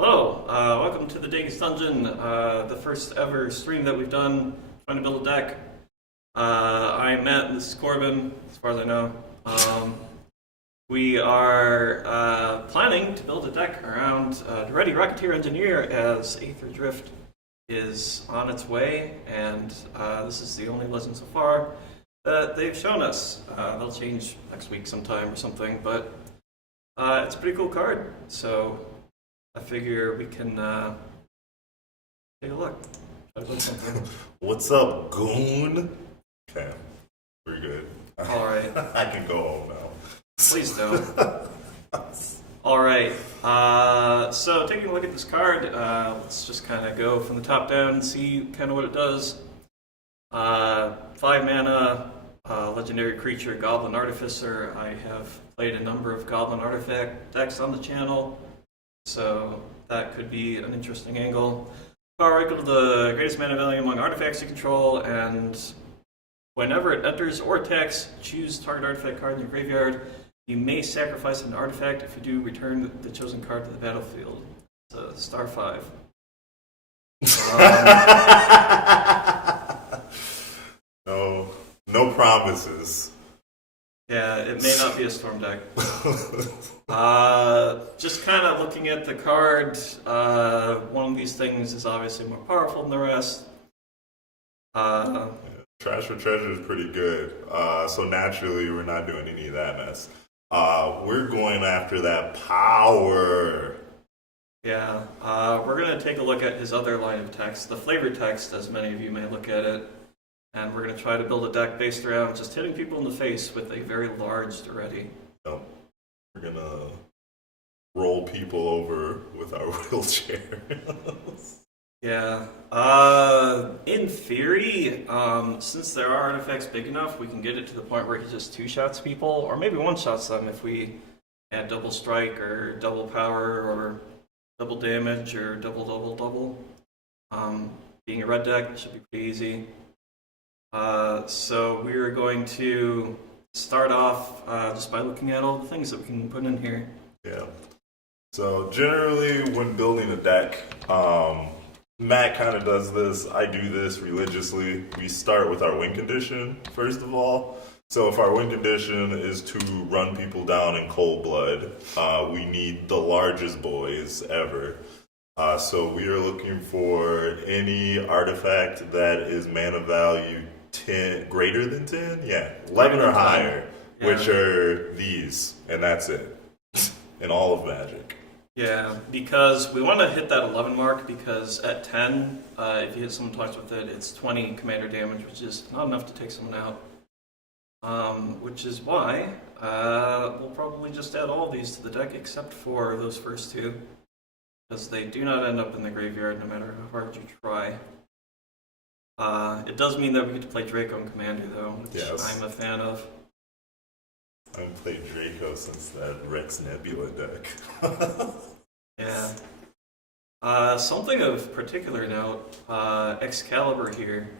Hello, welcome to the Dank Dungeon, the first ever stream that we've done trying to build a deck. I'm Matt, and this is Corbyn, as far as I know. We are planning to build a deck around Daretti, Rocketeer Engineer, as Aetherdrift is on its way, and this is the only legend so far that they've shown us. They'll change next week sometime or something, but it's a pretty cool card, so I figure we can take a look. Try to build something. What's up, goon? Okay, we're good. Alright. I can go home now. Please don't. Alright, so taking a look at this card, let's just kind of go from the top down and see kind of what it does. 5 mana, legendary creature, Goblin Artificer. I have played a number of Goblin Artifact decks on the channel, so that could be an interesting angle. Power equal to the greatest mana value among artifacts you control, and whenever it enters or attacks, choose target artifact card in your graveyard. You may sacrifice an artifact. If you do, return the chosen card to the battlefield. It's a star 5. No promises. Yeah, it may not be a storm deck. Just kind of looking at the card, one of these things is obviously more powerful than the rest. Trash for Treasure is pretty good. So naturally, we're not doing any of that mess. We're going after that power. Yeah, we're going to take a look at his other line of text, the flavor text, as many of you may look at it. And we're going to try to build a deck based around just hitting people in the face with a very large Daretti. Oh, we're going to roll people over with our wheelchair. Yeah. In theory, since there are artifacts big enough, we can get it to the point where he just 2-shots people, or maybe 1-shots them if we add double strike or double power or double damage or double. Being a red deck, it should be pretty easy. So we're going to start off just by looking at all the things that we can put in here. Yeah. So generally, when building a deck, Matt kind of does this. I do this religiously. We start with our win condition, first of all. So if our win condition is to run people down in cold blood, we need the largest boys ever. So we are looking for any artifact that is mana value 10 greater than 10? Yeah, 11 or higher, yeah. Which are these, and that's it. In all of Magic. Yeah, because we want to hit that 11 mark, because at 10, if you hit someone twice with it, it's 20 commander damage, which is not enough to take someone out. Which is why we'll probably just add all of these to the deck except for those first two, because they do not end up in the graveyard no matter how hard you try. It does mean that we get to play Draco and Commander, though, which yes. I'm a fan of. I haven't played Draco since that Rex Nebula deck. Yeah. Something of particular note, Excalibur here.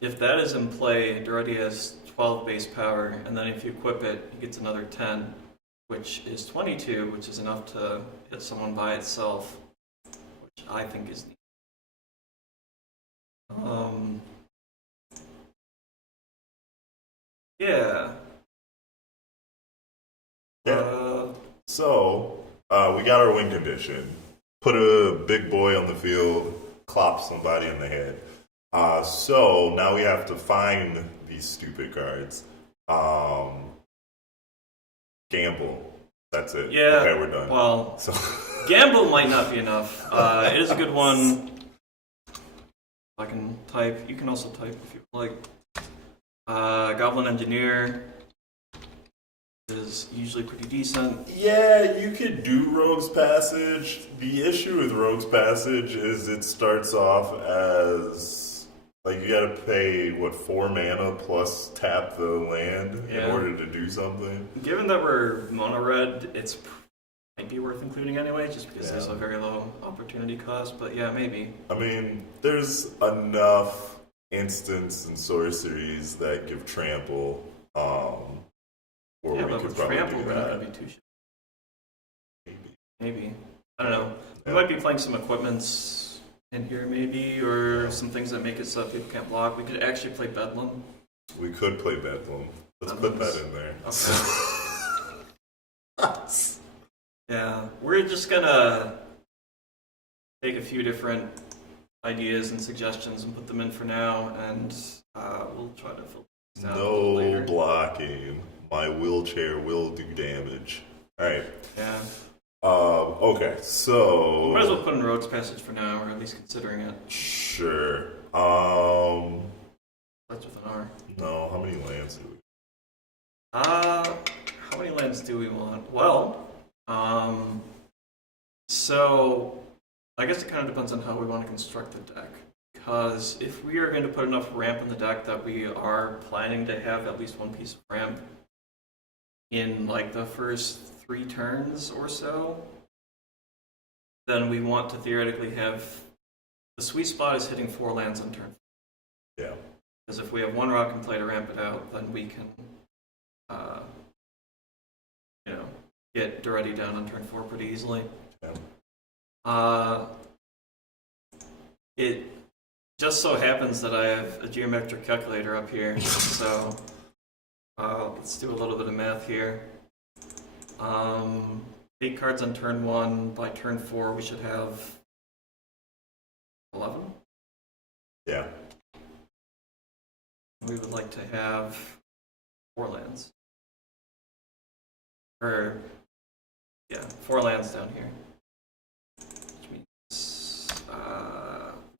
If that is in play, Daretti has 12 base power, and then if you equip it, he gets another 10, which is 22, which is enough to hit someone by itself, which I think is neat. Yeah. So, we got our win condition. Put a big boy on the field, clop somebody in the head. So, now we have to find these stupid cards. Gamble. That's it. Yeah. Okay, we're done. Well, Gamble might not be enough. It is a good one. I can type. You can also type if you like. Goblin Engineer is usually pretty decent. Yeah, you could do Rogue's Passage. The issue with Rogue's Passage is it starts off as, like, you gotta pay, 4 mana plus tap the land in order to do something? Given that we're mono-red, it's might be worth including anyway, just because there's a very low opportunity cost, but yeah, maybe. I mean, there's enough instants and sorceries that give trample, where we could probably trample, do we're not that. gonna be too Maybe. I don't know. We might be playing some equipments in here maybe, or some things that make it so that people can't block. We could actually play Bedlam. We could play Bedlam. Let's put that in there. Okay. Yeah, we're just gonna take a few different ideas and suggestions and put them in for now, and we'll try to filter these out a little later. No blocking. My wheelchair will do damage. Alright. Yeah. Okay, so... We might as well put in Rogue's Passage for now, or at least considering it. Sure. Starts with an R. No, how many lands do we... How many lands do we want? Well, so I guess it kind of depends on how we want to construct the deck. Because if we are going to put enough ramp in the deck that we are planning to have at least one piece of ramp in like the first 3 turns or so, then we want to theoretically have the sweet spot is hitting 4 lands on turn. Yeah. Because if we have 1 rock and play to ramp it out, then we can, get Daretti down on turn 4 pretty easily. Yeah. It just so happens that I have a geometric calculator up here, so let's do a little bit of math here. 8 cards on turn 1. By turn 4, we should have 11. Yeah. We would like to have 4 lands. Or, yeah, 4 lands down here. Which means,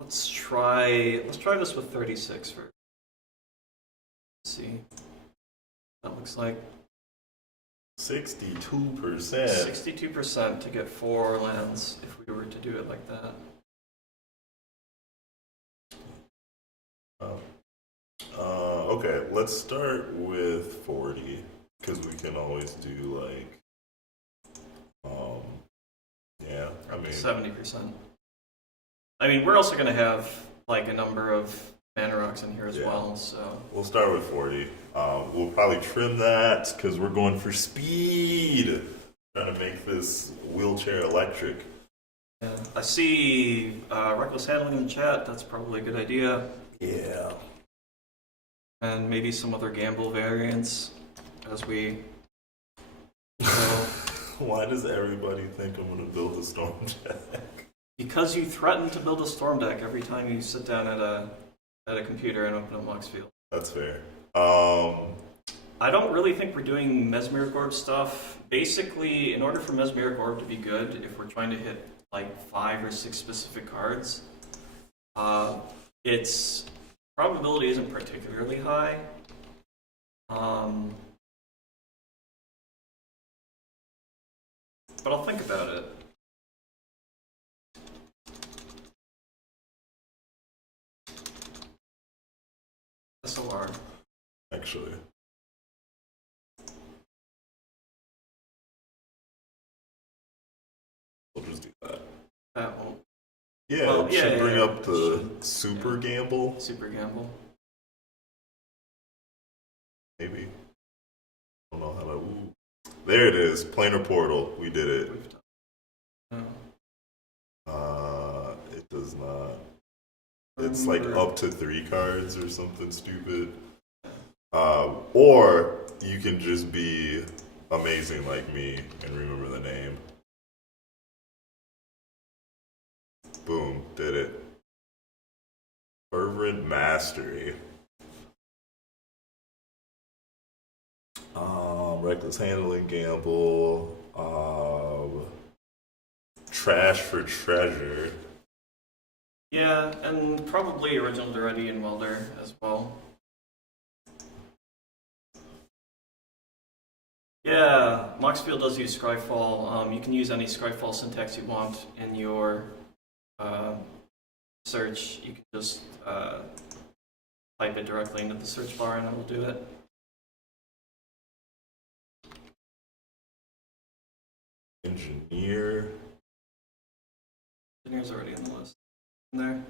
let's try this with 36 first. Let's see. That looks like 62%. 62% to get 4 lands if we were to do it like that. Okay, let's start with 40, because we can always do like, yeah, I mean 70%. I mean, we're also going to have like a number of mana rocks in here as well, so we'll start with 40. We'll probably trim that because we're going for speed, trying to make this wheelchair electric. yeah. I see reckless handling in the chat. That's probably a good idea. Yeah. And maybe some other gamble variants as we go. Why does everybody think I'm going to build a storm deck? Because you threaten to build a storm deck every time you sit down at a computer and open up Moxfield. That's fair. I don't really think we're doing Mesmeric Orb stuff. Basically, in order for Mesmeric Orb to be good, if we're trying to hit like 5 or 6 specific cards, its probability isn't particularly high. But I'll think about it. SLR. Actually. We'll just do that. That won't. Yeah, Well, it should bring up the should. super Yeah. gamble. Super gamble. Maybe. I don't know how to. Ooh. There it is. Planar portal. We did it. We've done. It does not. It's like up to 3 cards or something stupid. Or you can just be amazing like me and remember the name. Boom, did it. Fervent Mastery. Reckless handling, gamble. Trash for treasure. Yeah, and probably original Daretti and Welder as well. Yeah, Moxfield does use Scryfall. You can use any Scryfall syntax you want in your search. You can just type it directly into the search bar and it will do it. Engineer. Engineer's already on the list. In there.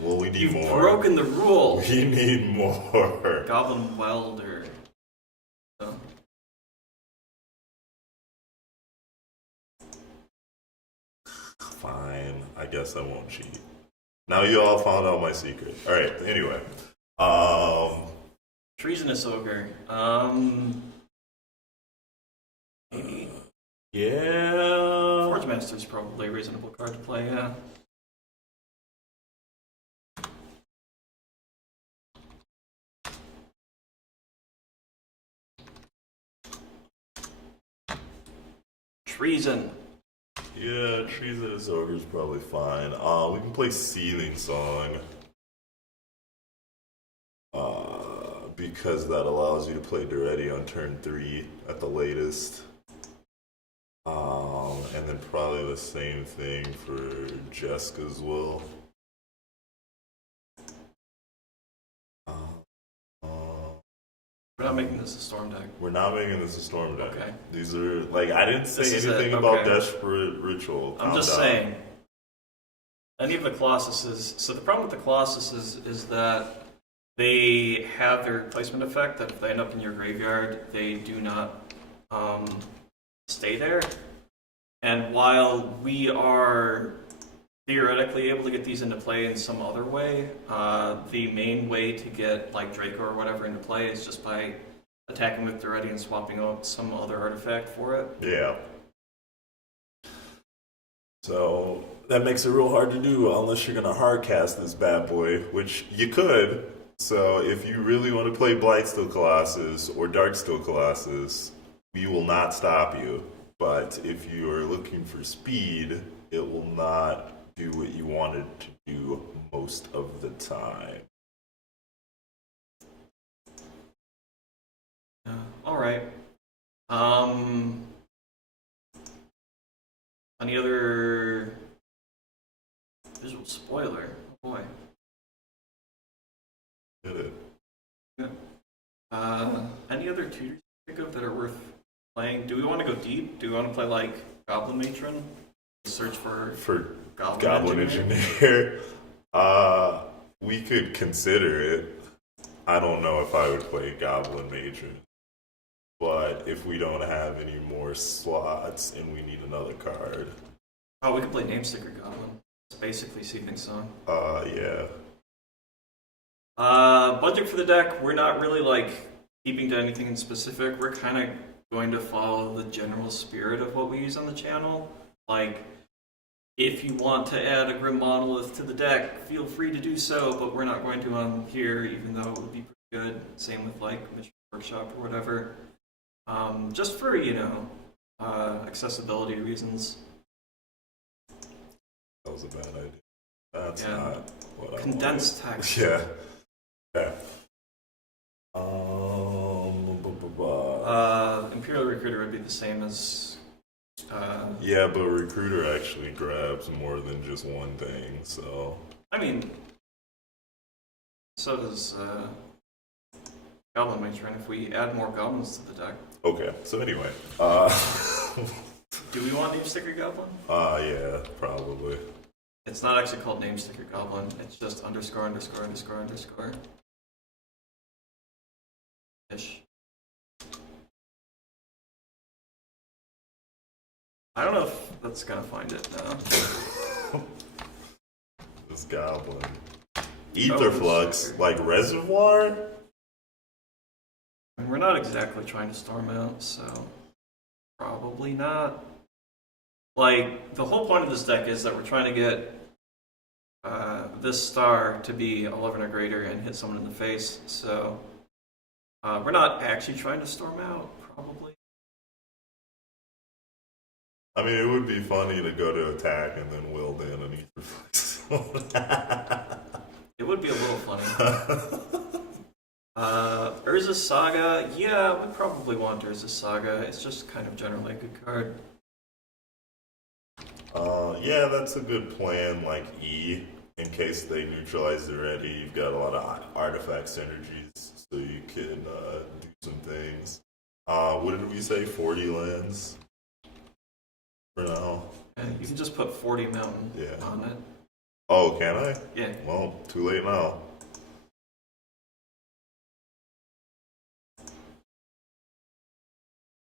Well, we need You've more. broken the rule. We need more. Goblin Welder. So. Fine, I guess I won't cheat. Now you all found out my secret. Alright, anyway. Treasonous ogre. Maybe. Yeah. Forge Master's probably a reasonable card to play, yeah. Treason. Yeah, Treasonous Ogre's probably fine. We can play Seething Song. Because that allows you to play Daretti on turn 3 at the latest. And then probably the same thing for Jesk as well. We're not making this a storm deck. We're not making this a storm deck. Okay. These are, like, I didn't say This is anything it, about okay. Desperate Ritual. I'm just saying. Any of the Colossuses. So the problem with the Colossuses is that they have their replacement effect that if they end up in your graveyard, they do not stay there. And while we are theoretically able to get these into play in some other way, the main way to get like Draco or whatever into play is just by attacking with Daretti and swapping out some other artifact for it. Yeah. So that makes it real hard to do unless you're going to hardcast this bad boy, which you could. So if you really want to play Blightsteel Colossus or Darksteel Colossus, we will not stop you. But if you are looking for speed, it will not do what you wanted to do most of the time. All right. Any other visual spoiler? Oh boy. Did it? Yeah. Any other tutors you think of that are worth playing? Do we want to go deep? Do we want to play like Goblin Matron? Search for Goblin Engineer. We could consider it. I don't know if I would play Goblin Matron. But if we don't have any more slots and we need another card. Oh, we could play Namesticker Goblin. It's basically Seething Song. Yeah. Budget for the deck, we're not really like keeping to anything in specific. We're kind of going to follow the general spirit of what we use on the channel. Like, if you want to add a Grim Monolith to the deck, feel free to do so, but we're not going to on here, even though it would be pretty good. Same with like Mission Workshop or whatever. Just for, accessibility reasons. That was a bad idea. That's not what I wanted. Condensed text. Yeah. Yeah. Imperial Recruiter would be the same as... yeah, but Recruiter actually grabs more than just one thing, so... I mean, so does Goblin Matron if we add more goblins to the deck. Okay, so anyway, Do we want Namesticker Goblin? yeah, probably. It's not actually called Namesticker Goblin, it's just underscore, underscore, underscore, underscore. Ish. I don't know if that's gonna find it now. This goblin. Aetherflux, like Reservoir? We're not exactly trying to storm out, so probably not. Like, the whole point of this deck is that we're trying to get this star to be 11 or greater and hit someone in the face, so we're not actually trying to storm out, probably. I mean, it would be funny to go to attack and then wield in an Aetherflux. It would be a little funny. Urza's Saga, yeah, we'd probably want Urza's Saga. It's just kind of generally a good card. Yeah, that's a good plan, like E, in case they neutralize Daretti. You've got a lot of artifact synergies, so you can do some things. What did we say, 40 lands? For now. And you can just put 40 mountain on it. Oh, can I? Yeah. Well, too late now.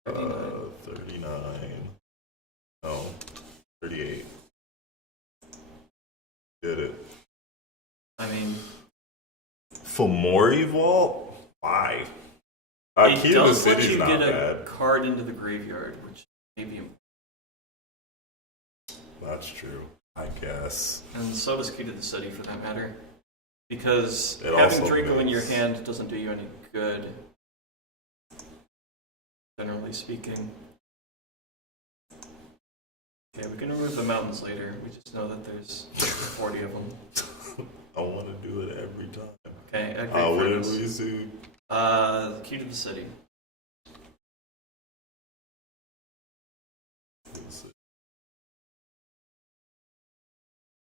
Uh, 39. No, 38. Did it. I mean, Fomori Vault? Why? it Key to the does let City's you not get a bad. card into the graveyard, which may be important. That's true, I guess. And so does Key to the City, for that matter. Because It having also Draco in your makes- hand doesn't do you any good, generally speaking. Okay, we can remove the mountains later. We just know that there's 40 of them. I want to do it every time. Okay, at What Great did Furnace. we do? Key to the City.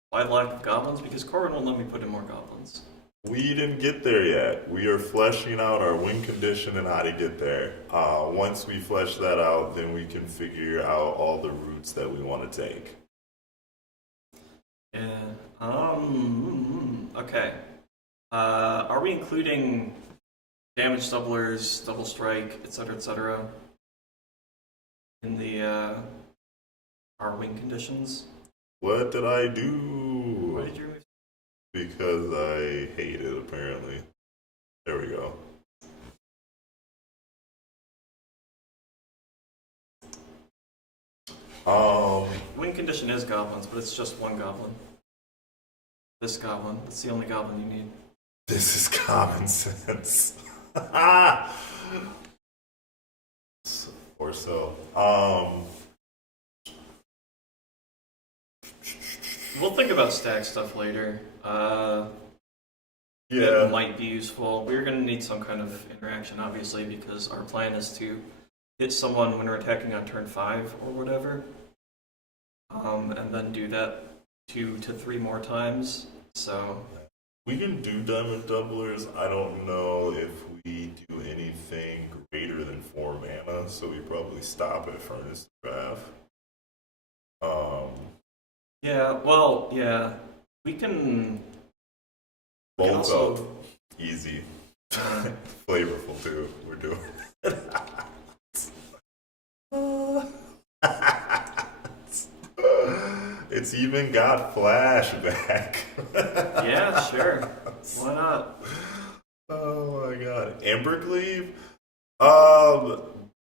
Why lack of goblins? Because Corbyn won't let me put in more goblins. We didn't get there yet. We are fleshing out our win condition and how to get there. Once we flesh that out, then we can figure out all the routes that we want to take. Yeah. Okay. Are we including damage doublers, double strike, etc., in the our win conditions? What did I Why do? did you remove? Because I hate it, apparently. There we go. Win condition is goblins, but it's just one goblin. This goblin. That's the only goblin you need. This is common sense. Or so. We'll think about stack stuff later. Yeah. It might be useful. We're going to need some kind of interaction, obviously, because our plan is to hit someone when we're attacking on turn 5 or whatever. And then do that 2 to 3 more times. So We can do diamond doublers. I don't know if we do anything greater than 4 mana, so we probably stop at Furnace Draft. yeah, well, yeah, we can Bolt also- up. Easy. Flavorful too. We're doing it. It's even got flashback. yeah, sure. Why not? Oh my god. Ambergleave?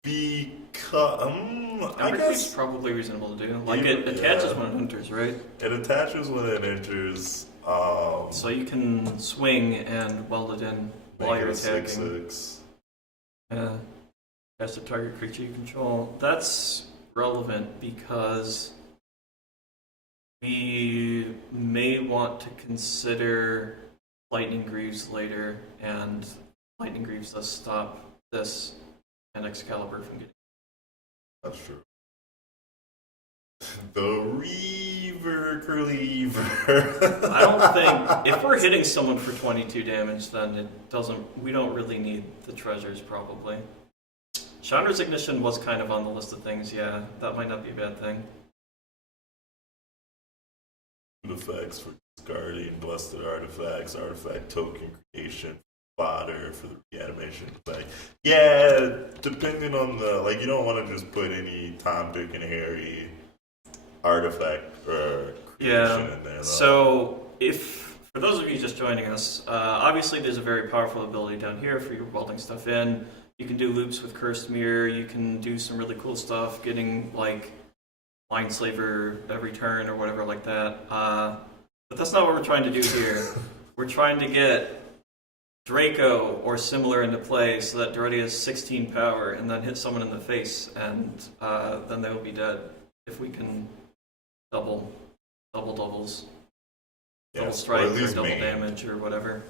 Because I Ambergleave's guess probably reasonable to do. Like Even- it attaches yeah. when it enters, right? it attaches when it enters. So you can swing and weld it in while Make you're it a attacking. 6/6. Yeah. Cast a target creature you control. That's relevant because we may want to consider Lightning Greaves later, and Lightning Greaves does stop this and Excalibur from getting. That's true. The Reaver Cleaver. I don't think if we're hitting someone for 22 damage, then it doesn't. We don't really need the treasures, probably. Chandra's Ignition was kind of on the list of things. Yeah, that might not be a bad thing. Effects for discarding busted artifacts, artifact token creation, fodder for the reanimation effect. Yeah, depending on the you don't want to just put any Tom, Dick, and Harry artifact or creation in there. Though. So if for those of you just joining us, obviously there's a very powerful ability down here for your welding stuff in. You can do loops with Cursed Mirror. You can do some really cool stuff, getting like Mindslaver every turn or whatever like that. But that's not what we're trying to do here. We're trying to get Draco or similar into play so that Daretti has 16 power and then hit someone in the face, and then they will be dead if we can doubles, double strike, or double damage, or whatever.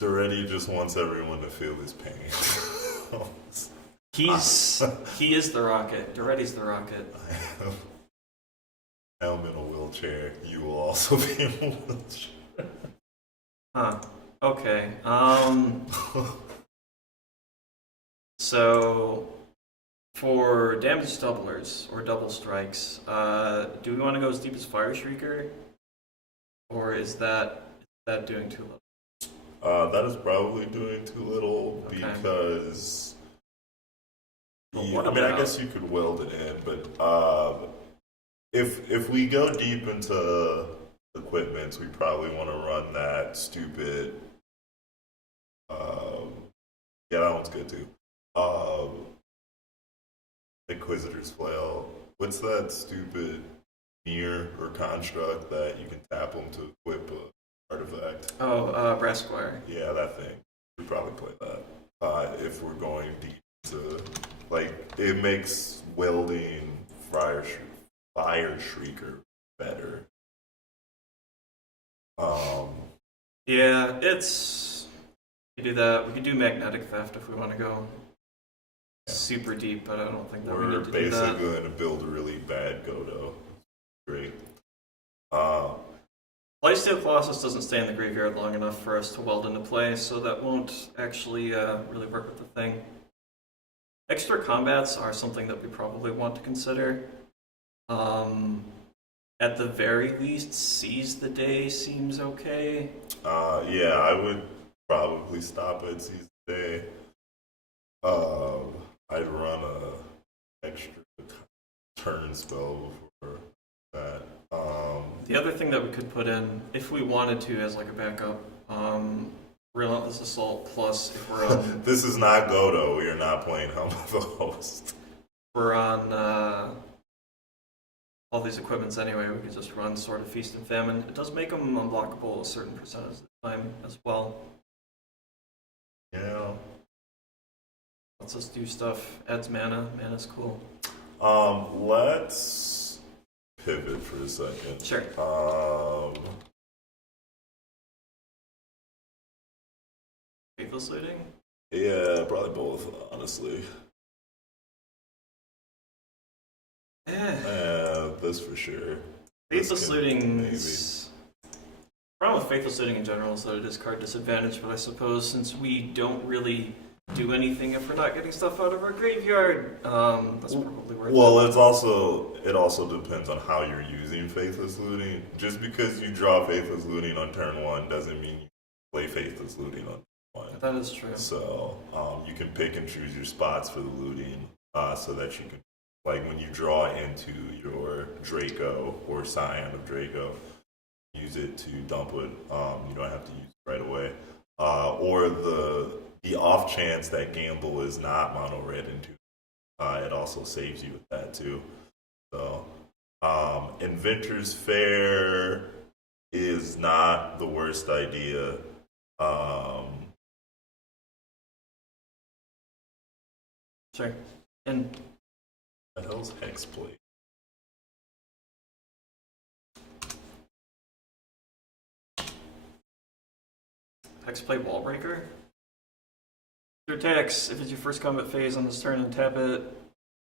Daretti just wants everyone to feel his pain. He is the Rocket. Daretti's the Rocket. I'm in a wheelchair. You will also be in a wheelchair. Huh. Okay. So for damage doublers or double strikes, do we want to go as deep as Fire Shrieker, or is that doing too little? That is probably doing too little because. Well, I guess you could weld it in, but if we go deep into equipment, we probably want to run that stupid. Yeah, that one's good too. Inquisitor's Flail. What's that stupid mirror or construct that you can tap them to equip a artifact? Oh, Brass Squire. Yeah, that thing. We probably play that. If we're going deep to, like, it makes welding fire shrieker better. Yeah, we do that. We could do magnetic theft if we want to go super deep, but I don't think that we We're need to do that. basically going to build a really bad Godo. Great. Lifesteal Colossus doesn't stay in the graveyard long enough for us to weld into play, so that won't actually really work with the thing. Extra combats are something that we probably want to consider. At the very least, Seize the Day seems okay. Yeah, I would probably stop at Seize the Day. I'd run a extra turn spell before that. The other thing that we could put in, if we wanted to, as like a backup, Relentless Assault plus if we're on. This is not Godo. We are not playing Helm of the Host. We're on all these equipments anyway. We could just run Sword of Feast and Famine. It does make them unblockable a certain percentage of the time as well. Yeah. Lets us do stuff. Adds mana. Mana's cool. Let's pivot for a second. Sure. Faithless Looting? Yeah, probably both, honestly. This for sure. Faithless Looting's problem with Faithless Looting in general is that it is card disadvantage, but I suppose since we don't really do anything if we're not getting stuff out of our graveyard, that's probably worth it. Well, it also depends on how you're using Faithless Looting. Just because you draw Faithless Looting on turn 1 doesn't mean you play Faithless Looting on turn 1. That is true. So you can pick and choose your spots for the looting so that you can, like when you draw into your Draco or Scion of Draco, use it to dump it. You don't have to use it right away. Or the off chance that Gamble is not mono red into it also saves you with that too. So Inventor's Fair is not the worst idea. Sure. And What the hell's Hexblade? Hexblade Wallbreaker? Your attacks, if it's your first combat phase on this turn, and tap it.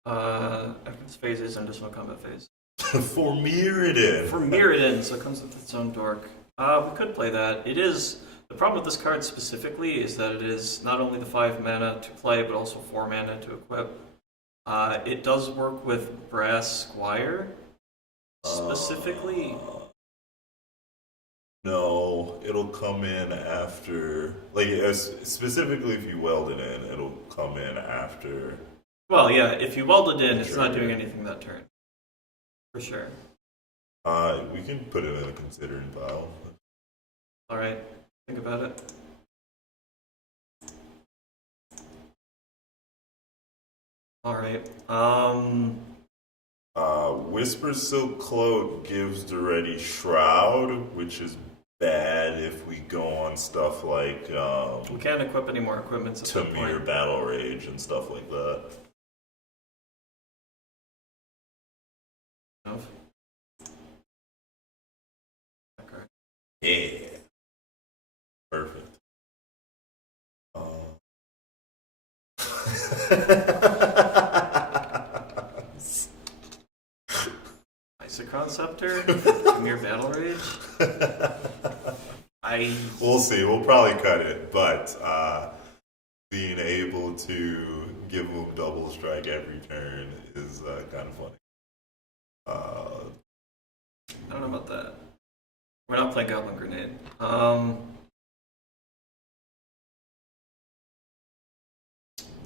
After this phase is an additional combat phase. For Mirrodin. For Mirrodin, so it comes with its own dork. We could play that. It is the problem with this card specifically is that it is not only the 5 mana to play, but also 4 mana to equip. It does work with Brass Squire specifically. No, it'll come in after. Like, specifically if you weld it in, it'll come in after. Well, yeah, if you weld it in, it's not doing anything that turn. For sure. We can put it in a considering pile. Alright, think about it. Alright, Whisper Silk Cloak gives Daretti Shroud, which is bad if we go on stuff like we can't equip any more equipment at that Tamir point. Battle Rage and stuff like that. Enough. Okay. Yeah. Perfect. Isocron Scepter? Tamir Battle Rage? We'll see. We'll probably cut it, but being able to give them double strike every turn is kind of funny. I don't know about that. We're not playing Goblin Grenade.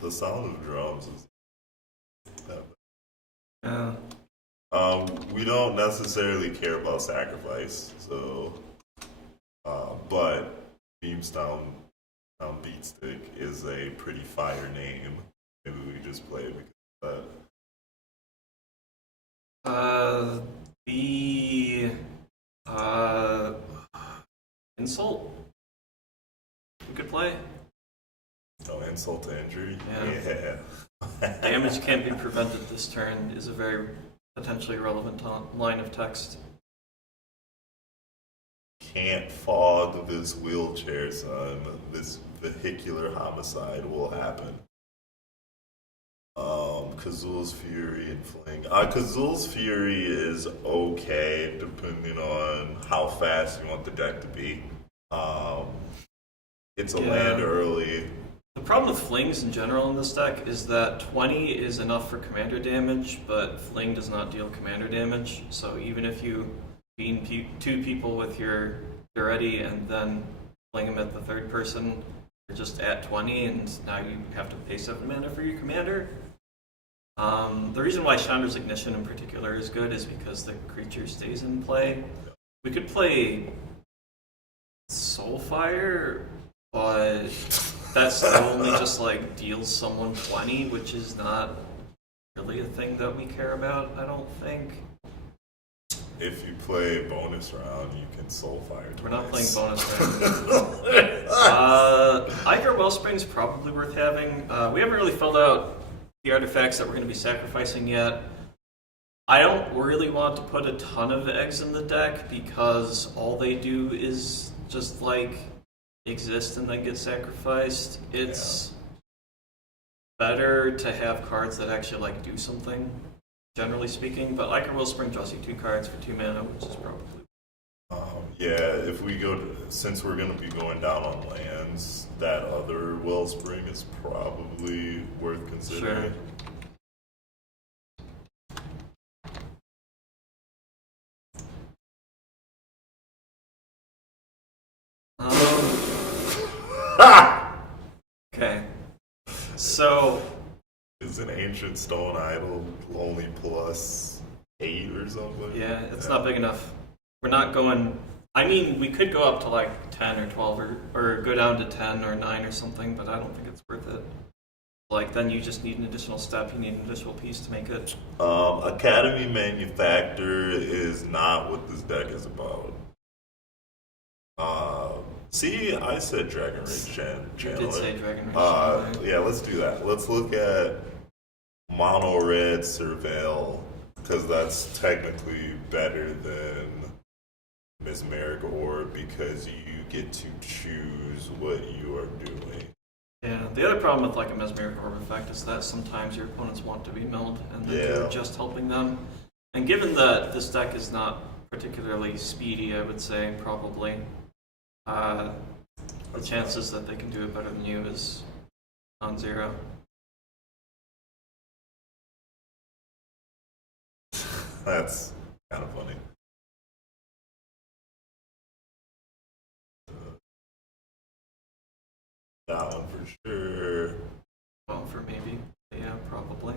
The Sound of Drums is that Yeah. We don't necessarily care about sacrifice, so but Beamstown Beatstick is a pretty fire name. Maybe we just play it because of that. The insult. We could play. Oh, insult to injury? Yeah. Yeah. Damage can't be prevented this turn is a very potentially relevant line of text. Can't fog this wheelchair, son. This vehicular homicide will happen. Kazul's Fury and Fling. Kazul's Fury is okay depending on how fast you want the deck to be. It's a land early. The problem with Flings in general in this deck is that 20 is enough for commander damage, but Fling does not deal commander damage. So even if you beam two people with your Daretti and then fling them at the third person, you're just at 20, and now you have to pay 7 mana for your commander. The reason why Chandra's Ignition in particular is good is because the creature stays in play. We could play Soulfire, but that still only just like deals someone 20, which is not really a thing that we care about, I don't think. If you play bonus round, you can Soulfire twice. We're not playing bonus round. Ichor Wellspring's probably worth having. We haven't really filled out the artifacts that we're going to be sacrificing yet. I don't really want to put a ton of eggs in the deck because all they do is just like exist and then get sacrificed. It's better to have cards that actually like do something, generally speaking, but Ichor Wellspring draws you 2 cards for 2 mana, which is probably... if we go to, since we're going to be going down on lands, that other Wellspring is probably worth considering. Sure. Okay. So... Is an Ancient Stone Idol only +8 or something? Yeah, it's not big enough. We're not going... I mean, we could go up to like 10 or 12 or go down to 10 or 9 or something, but I don't think it's worth it. Like, then you just need an additional step, you need an additional piece to make it. Academy Manufactor is not what this deck is about. See, I said Dragon Rage Channeler. You did say Dragon Rage Channeler. Yeah, let's do that. Let's look at Mono Red Surveil, because that's technically better than Mesmeric Orb because you get to choose what you are doing. Yeah, the other problem with like a Mesmeric Orb effect is that sometimes your opponents want to be milled and then you're just helping them. And given that this deck is not particularly speedy, I would say, probably, the chances that they can do it better than you is non-zero. That's kind of funny. That one for sure. Well, for maybe. Yeah, probably.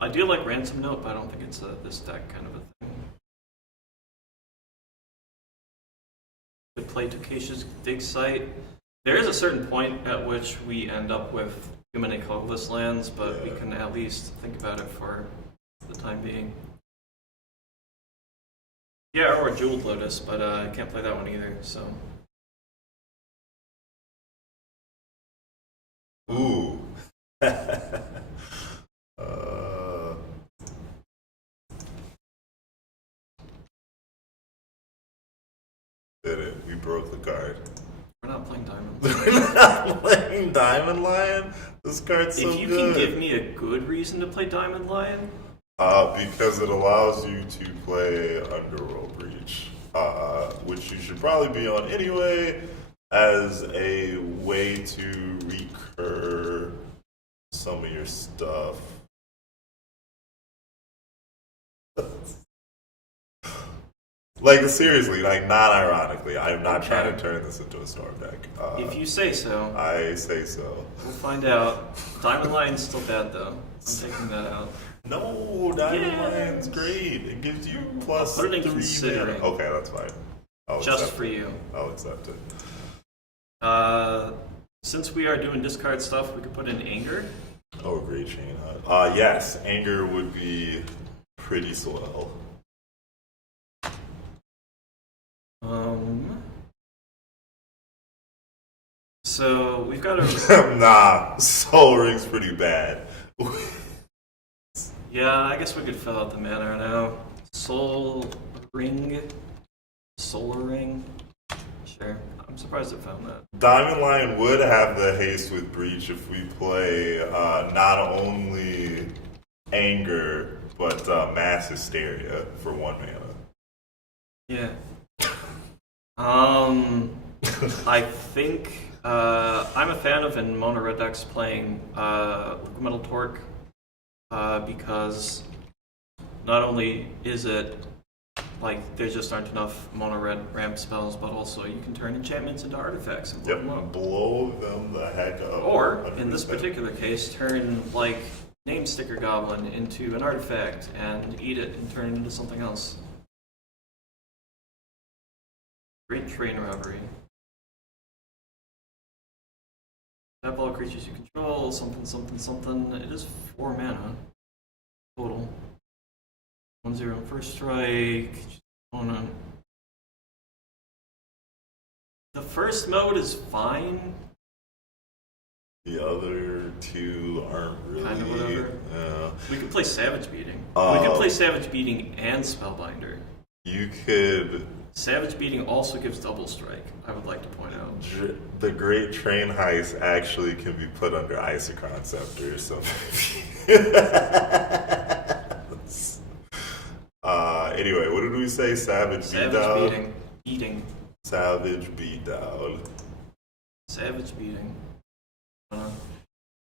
I do like Ransom Note, but I don't think it's this deck kind of a thing. Could play Takesha's Dig Site. There is a certain point at which we end up with too many colorless lands, but we can at least think about it for the time being. Yeah, or Jeweled Lotus, but I can't play that one either, so... Ooh. Did it. We broke the card. We're not playing Diamond We're Lion. not playing Diamond Lion? This card's so good. If you can give me a good reason to play Diamond Lion... because it allows you to play Underworld Breach, which you should probably be on anyway, as a way to recur some of your stuff. Like seriously, like not ironically, I'm not trying to turn this into a storm deck. If you say so. I say so. We'll find out. Diamond Lion's still bad though. I'm taking that out. No, Diamond Lion's great. It gives you plus I'll put it in 3 considering. mana. Okay, that's fine. I'll Just accept for it. you. I'll accept it. Since we are doing discard stuff, we could put in Anger. Oh, great chain. Yes, anger would be pretty swell. So we've got a Nah, Soul Ring's pretty bad. yeah. I guess we could fill out the mana now. Solar Ring. Sure. I'm surprised I found that. Diamond Lion would have the haste with Breach if we play not only Anger, but Mass Hysteria for 1 mana. Yeah. I think I'm a fan of in mono red decks playing Liquid Metal Torque because not only is it like there just aren't enough mono red ramp spells, but also you can turn enchantments into artifacts and blow them up. Blow them the heck up. Or 100%. in this particular case, turn like Name Sticker Goblin into an artifact and eat it and turn it into something else. Great Train Robbery. Tap all creatures you control, something. It is 4 mana total. 1/0 first strike. Opponent. The first mode is fine. The other 2 aren't really. Kind of whatever. Yeah. We could play Savage Beating. We could play Savage Beating and Spellbinder. You could. Savage Beating also gives double strike, I would like to point out. The Great Train Heist actually can be put under Isochron Scepter, so. Anyway, what did we say? Savage Savage Beating. Savage Beatdown. Savage Beating.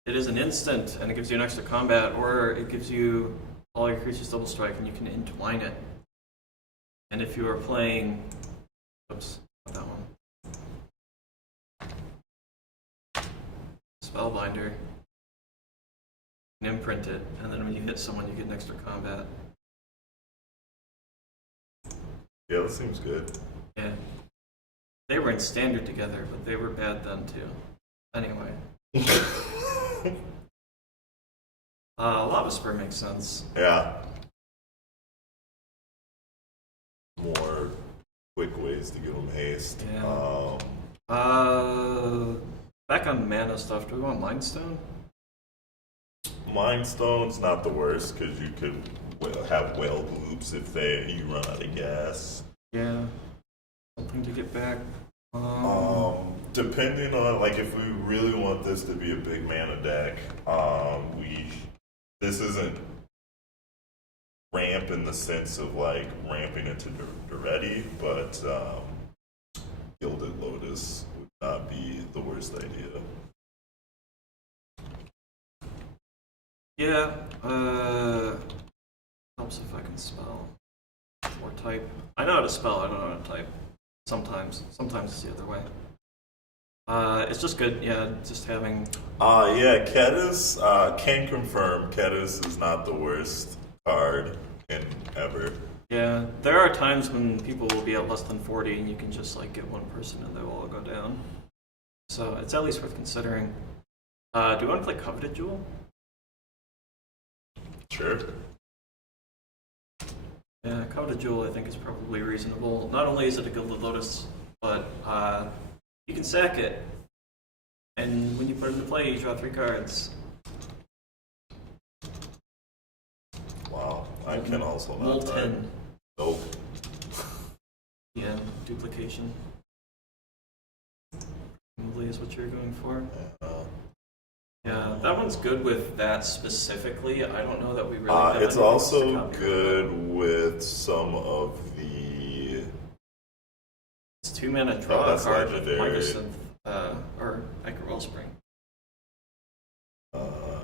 It is an instant, and it gives you an extra combat, or it gives you all your creatures double strike, and you can entwine it. And if you are playing, oops, not that one. Spellbinder, you can imprint it, and then when you hit someone, you get an extra combat. Yeah, that seems good. Yeah. They were in standard together, but they were bad then too. Anyway. Lava Spur makes sense. Yeah. More quick ways to give them haste. Yeah. Back on mana stuff, do we want Mind Stone? Mind Stone's not the worst because you could have whale loops if you run out of gas. Yeah. Something to get back. Depending on like if we really want this to be a big mana deck, this isn't ramp in the sense of like ramping into Daretti, but Gilded Lotus would not be the worst idea. Yeah, helps if I can spell or type. I know how to spell, I don't know how to type. Sometimes it's the other way. It's just good, yeah, just having... Yeah, Ketis, can confirm Ketis is not the worst card in ever. Yeah, there are times when people will be at less than 40 and you can just like get one person and they will all go down. So it's at least worth considering. Do you want to play Coveted Jewel? Sure. Yeah, Coveted Jewel I think is probably reasonable. Not only is it a Gilded Lotus, but you can sack it. And when you put it into play, you draw 3 cards. Wow, I can also not Molten. type. Nope. Yeah, duplication. Probably is what you're going for. Yeah, that one's good with that specifically. I don't know that we really have It's anything else to also copy good with some of the... It's 2 mana draw that's card with legendary. Mycosynth, or Ichor Wellspring.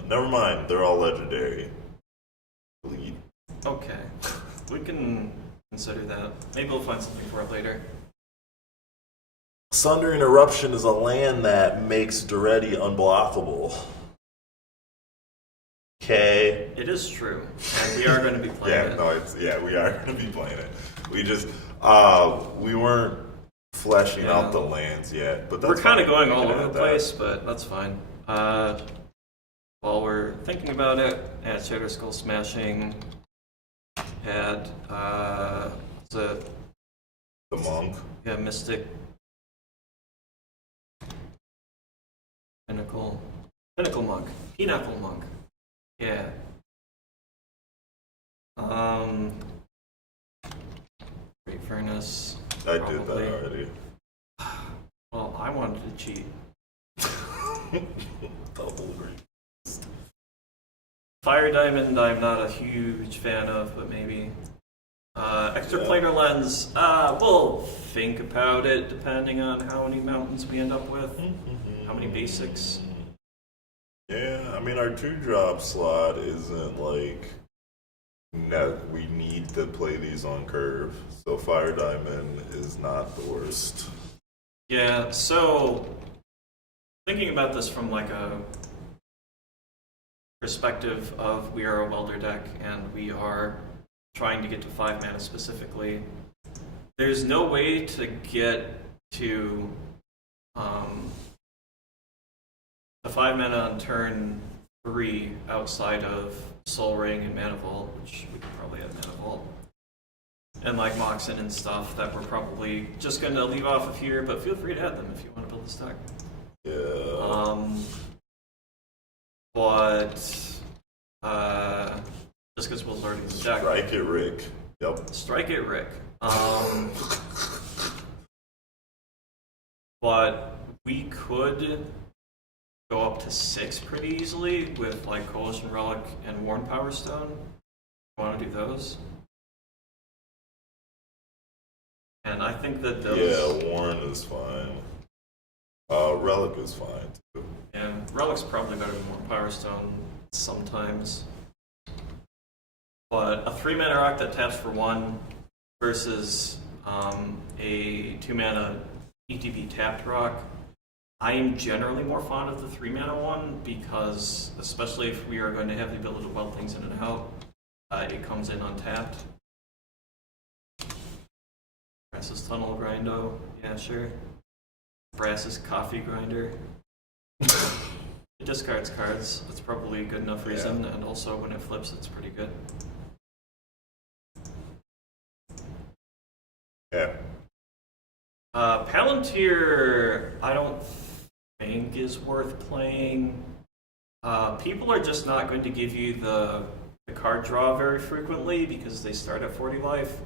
Never mind, they're all legendary. Bleed. Okay. We can consider that. Maybe we'll find something for it later. Sundering Eruption is a land that makes Daretti unblockable. Okay. It is true, and we are going to be playing it. We are going to be playing it. We just we weren't fleshing out the lands yet, but we're kind of going all over the place, but that's fine. While we're thinking about it, add Shadow Skull Smashing, add the monk. Yeah, Mystic Pinnacle Monk, Pinnacle Monk. Yeah. Great Furnace. I did that already. Well, I wanted to cheat. Double green. Fire Diamond, I'm not a huge fan of, but maybe. Extraplanar Lens, we'll think about it depending on how many mountains we end up with. How many basics. Yeah, I mean, our 2-drop slot isn't like, no, we need to play these on curve. So Fire Diamond is not the worst. Yeah, so thinking about this from like a perspective of we are a welder deck and we are trying to get to 5 mana specifically, there's no way to get to the 5 mana on turn 3 outside of Soul Ring and Mana Vault, which we could probably have Mana Vault, and like Moxen and stuff that we're probably just going to leave off of here, but feel free to add them if you want to build this deck. Yeah. But just because we'll already the deck. Strike it, Rick. Yep. Strike it, Rick. But we could go up to 6 pretty easily with like Coalition Relic and Worn Power Stone. You want to do those? And I think that those. Yeah, Warren is fine. Relic is fine too. Yeah, Relic's probably better than Worn Power Stone sometimes. But a 3-mana rock that taps for 1 versus a 2-mana ETB tapped rock. I am generally more fond of the 3-mana one because, especially if we are going to have the ability to weld things in and out, it comes in untapped. Brass's Tunnel Grindo, yeah, sure. Brass's Coffee Grinder. It discards cards. That's probably a good enough reason, and also when it flips, it's pretty good. Yeah. Palantir, I don't think is worth playing. People are just not going to give you the card draw very frequently because they start at 40 life.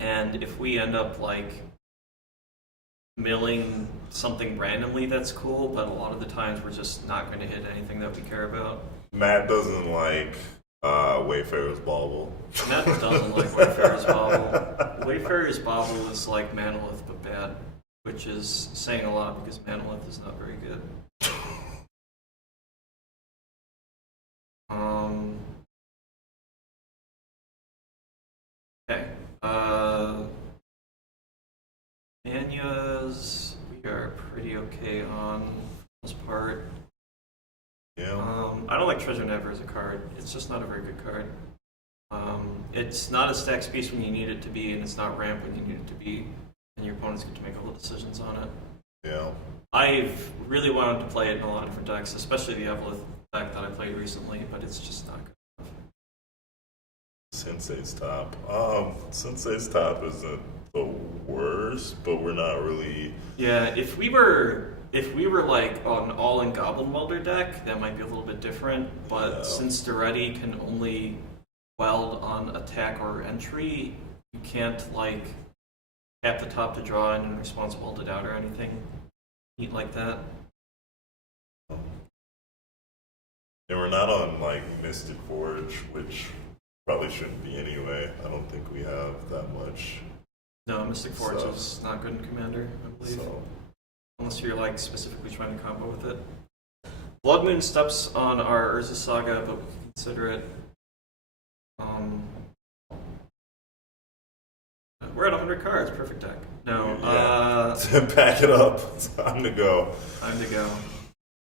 And if we end up like milling something randomly, that's cool, but a lot of the times we're just not going to hit anything that we care about. Matt doesn't like Wayfarer's Bauble. Matt doesn't like Wayfarer's Bauble. Wayfarer's Bauble is like Manolith but bad, which is saying a lot because Manolith is not very good. Okay. Manyas, we are pretty okay on for the most part. Yeah. I don't like Treasure Never as a card. It's just not a very good card. It's not a stack space when you need it to be, and it's not ramp when you need it to be, and your opponents get to make all the decisions on it. Yeah. I've really wanted to play it in a lot of different decks, especially the Evelith deck that I played recently, but it's just not good enough. Sensei's Top. Sensei's Top isn't the worst, but we're not really. Yeah, if we were like an all-in Goblin Welder deck, that might be a little bit different. But since Daretti can only weld on attack or entry, you can't like tap the top to draw and in response weld it out or anything neat like that. And we're not on like Mystic Forge, which probably shouldn't be anyway. I don't think we have that much. No, Mystic Forge is not good in Commander, I believe. Unless you're like specifically trying to combo with it. Blood Moon steps on our Urza Saga, but we can consider it. we're at 100 cards. Perfect deck. No. Pack it up. It's time to go. Time to go.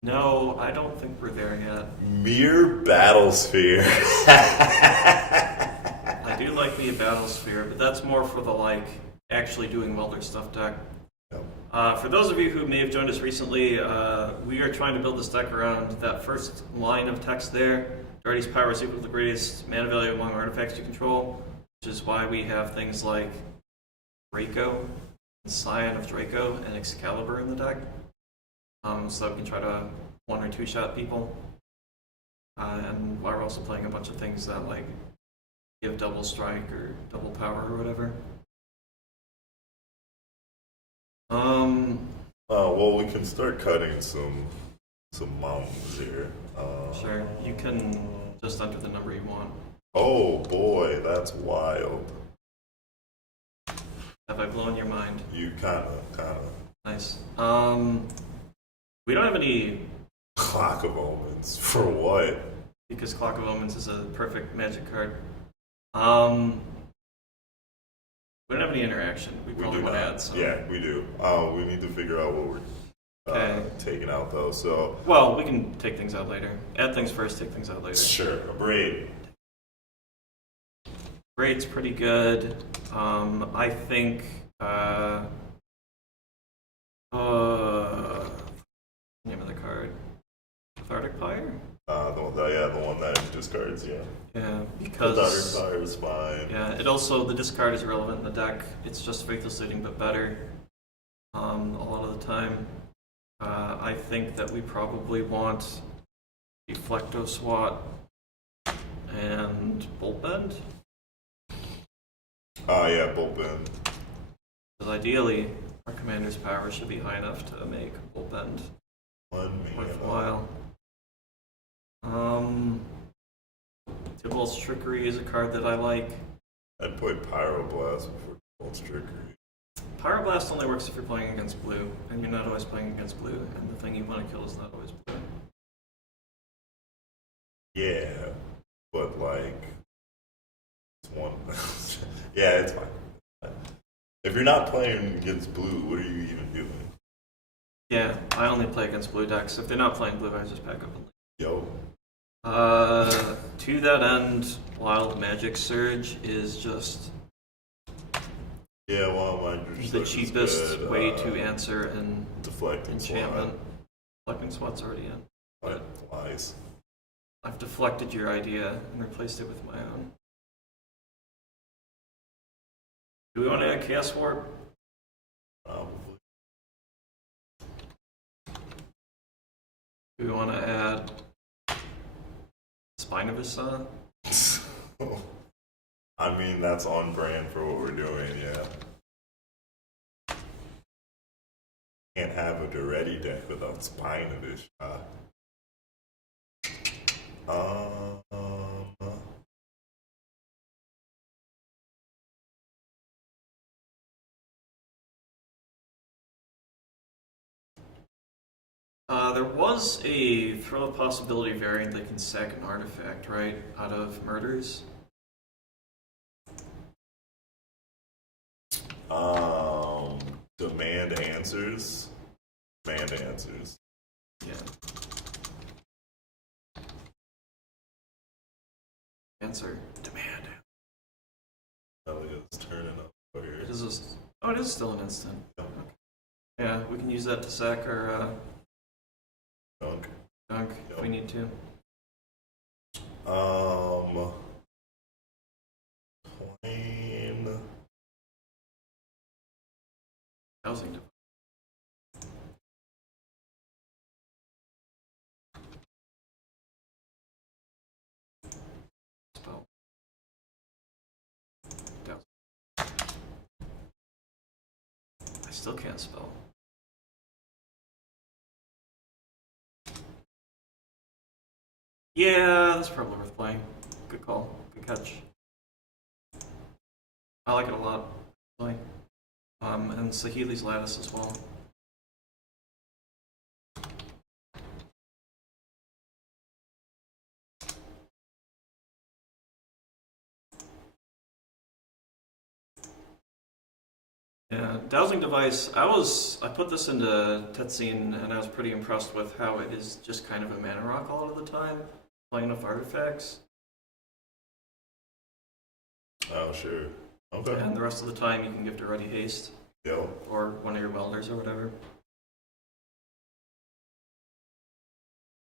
No, I don't think we're there yet. Mere Battlesphere. I do like the Battlesphere, but that's more for the like actually doing welder stuff deck. Yep. For those of you who may have joined us recently, we are trying to build this deck around that first line of text there. Daretti's power is equal to the greatest mana value among artifacts you control, which is why we have things like Draco, Scion of Draco, and Excalibur in the deck. So we can try to 1 or 2 shot people. And while we're also playing a bunch of things that like give double strike or double power or whatever. Well, we can start cutting some mountains here. Sure, you can just enter the number you want. Oh boy, that's wild. Have I blown your mind? You kinda. Nice. We don't have any Clock of Omens for what? because Clock of Omens is a perfect magic card. We don't have any interaction. We probably want to add some. Yeah, we do. We need to figure out what we're taking out though. So. Well, we can take things out later. Add things first, take things out later. Sure. A braid. Braid's pretty good. I think. Name of the card. Cathartic Pyre? The one that discards, yeah. Yeah, because... Cathartic Pyre is fine. Yeah, it also, the discard is irrelevant in the deck. It's just Faithless Leading, but better. A lot of the time. I think that we probably want Deflecto Swat and Bolt Bend. Yeah, Bolt Bend. Because ideally, our commander's power should be high enough to make Bolt Bend worthwhile. Tybalt's Trickery is a card that I like. I'd play Pyroblast before Tybalt's Trickery. Pyroblast only works if you're playing against blue, and you're not always playing against blue, and the thing you want to kill is not always blue. Yeah, but like, it's one. Yeah, it's fine. If you're not playing against blue, what are you even doing? Yeah, I only play against blue decks. If they're not playing blue, I just back up and leave. Yo. To that end, Wild Magic Surge is just Yeah, well, the cheapest way to answer an deflecting enchantment. Deflecting Swat's already in. But flies. I've deflected your idea and replaced it with my own. Do we want to add Chaos Warp? Probably. Do we want to add Spine of Issa? I mean, that's on brand for what we're doing, yeah. Can't have a Daretti deck without Spine of Issa. There was a Thrill of Possibility variant that can sack an artifact, right? Out of Murders. Demand answers. Demand answers. Yeah. Answer. Demand. Oh, it's turning up over here. It is it is still an instant. Yep. Okay. Yeah, we can use that to sack our Dunk. Dunk if we need to. Plain. Housing. Spell. I still can't spell. Yeah, that's probably worth playing. Good call. Good catch. I like it a lot. Really. And Sahili's Lattice as well. Yeah, dowsing device. I put this into Tetseen, and I was pretty impressed with how it is just kind of a mana rock all of the time, playing enough artifacts. Oh, sure. Okay. And the rest of the time you can give Daretti haste. Yep. Or one of your welders or whatever.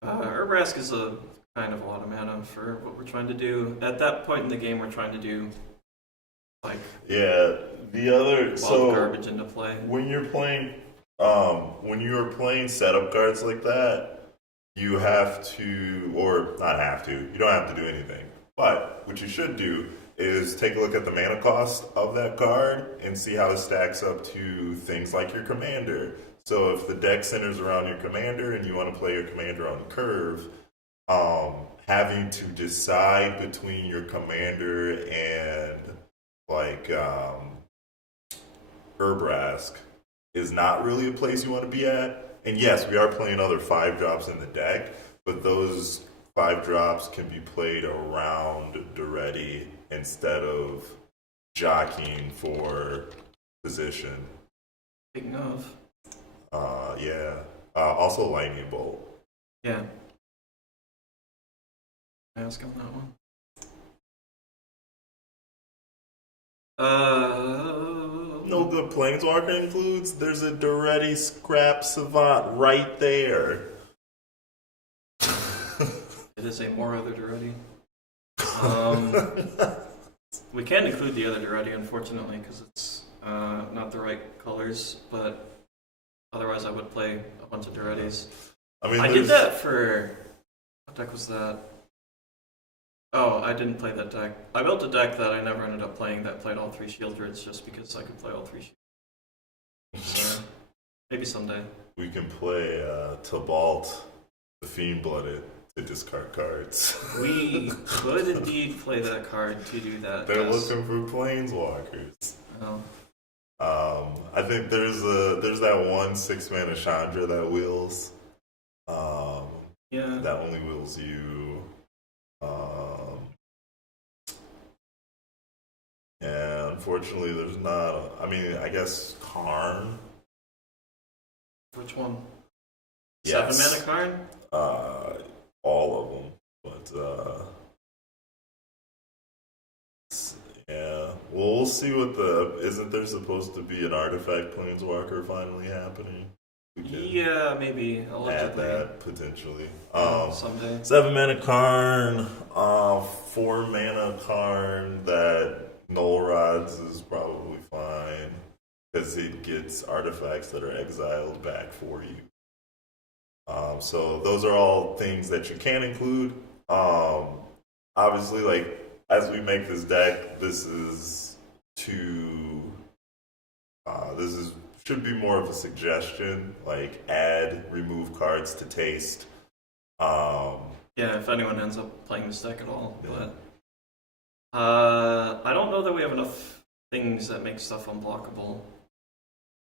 Urbrask is a kind of a lot of mana for what we're trying to do. At that point in the game, we're trying to do like the other garbage into play. When you're playing setup cards like that, you have to, or not have to, you don't have to do anything. But what you should do is take a look at the mana cost of that card and see how it stacks up to things like your commander. So if the deck centers around your commander and you want to play your commander on curve, having to decide between your commander and like Urbrask is not really a place you want to be at. And yes, we are playing other 5-drops in the deck, but those 5-drops can be played around Daretti instead of jockeying for position. Speaking of. Also lightning bolt. Yeah. Ask on that one. No good Planeswalker includes. There's a Daretti Scrap Savant right there. It is a more other Daretti. We can't include the other Daretti, unfortunately, because it's not the right colors, but otherwise I would play a bunch of Darettis. I did that for... What deck was that? Oh, I didn't play that deck. I built a deck that I never ended up playing that played all 3 Shieldreds just because I could play all 3 Shieldreds. So, maybe someday. We can play Tybalt, the Fiend Blooded, to discard cards. We could indeed play that card to do that. They're looking for Planeswalkers. Oh. I think there's that one 6-mana Chandra that wheels. Yeah. That only wheels you. Yeah, unfortunately, there's not. I guess Karn. Which one? Yes. 7-mana Karn? All of them, but yeah. Well, we'll see what isn't there supposed to be an artifact planeswalker finally happening? Yeah, maybe. Allegedly. Add that potentially. Someday. 7-mana Karn, 4-mana Karn that Null Rods is probably fine because it gets artifacts that are exiled back for you. So those are all things that you can include. Obviously, like as we make this deck, this should be more of a suggestion. Like add, remove cards to taste. Yeah, if anyone ends up playing this deck at all, Yeah. but I don't know that we have enough things that make stuff unblockable.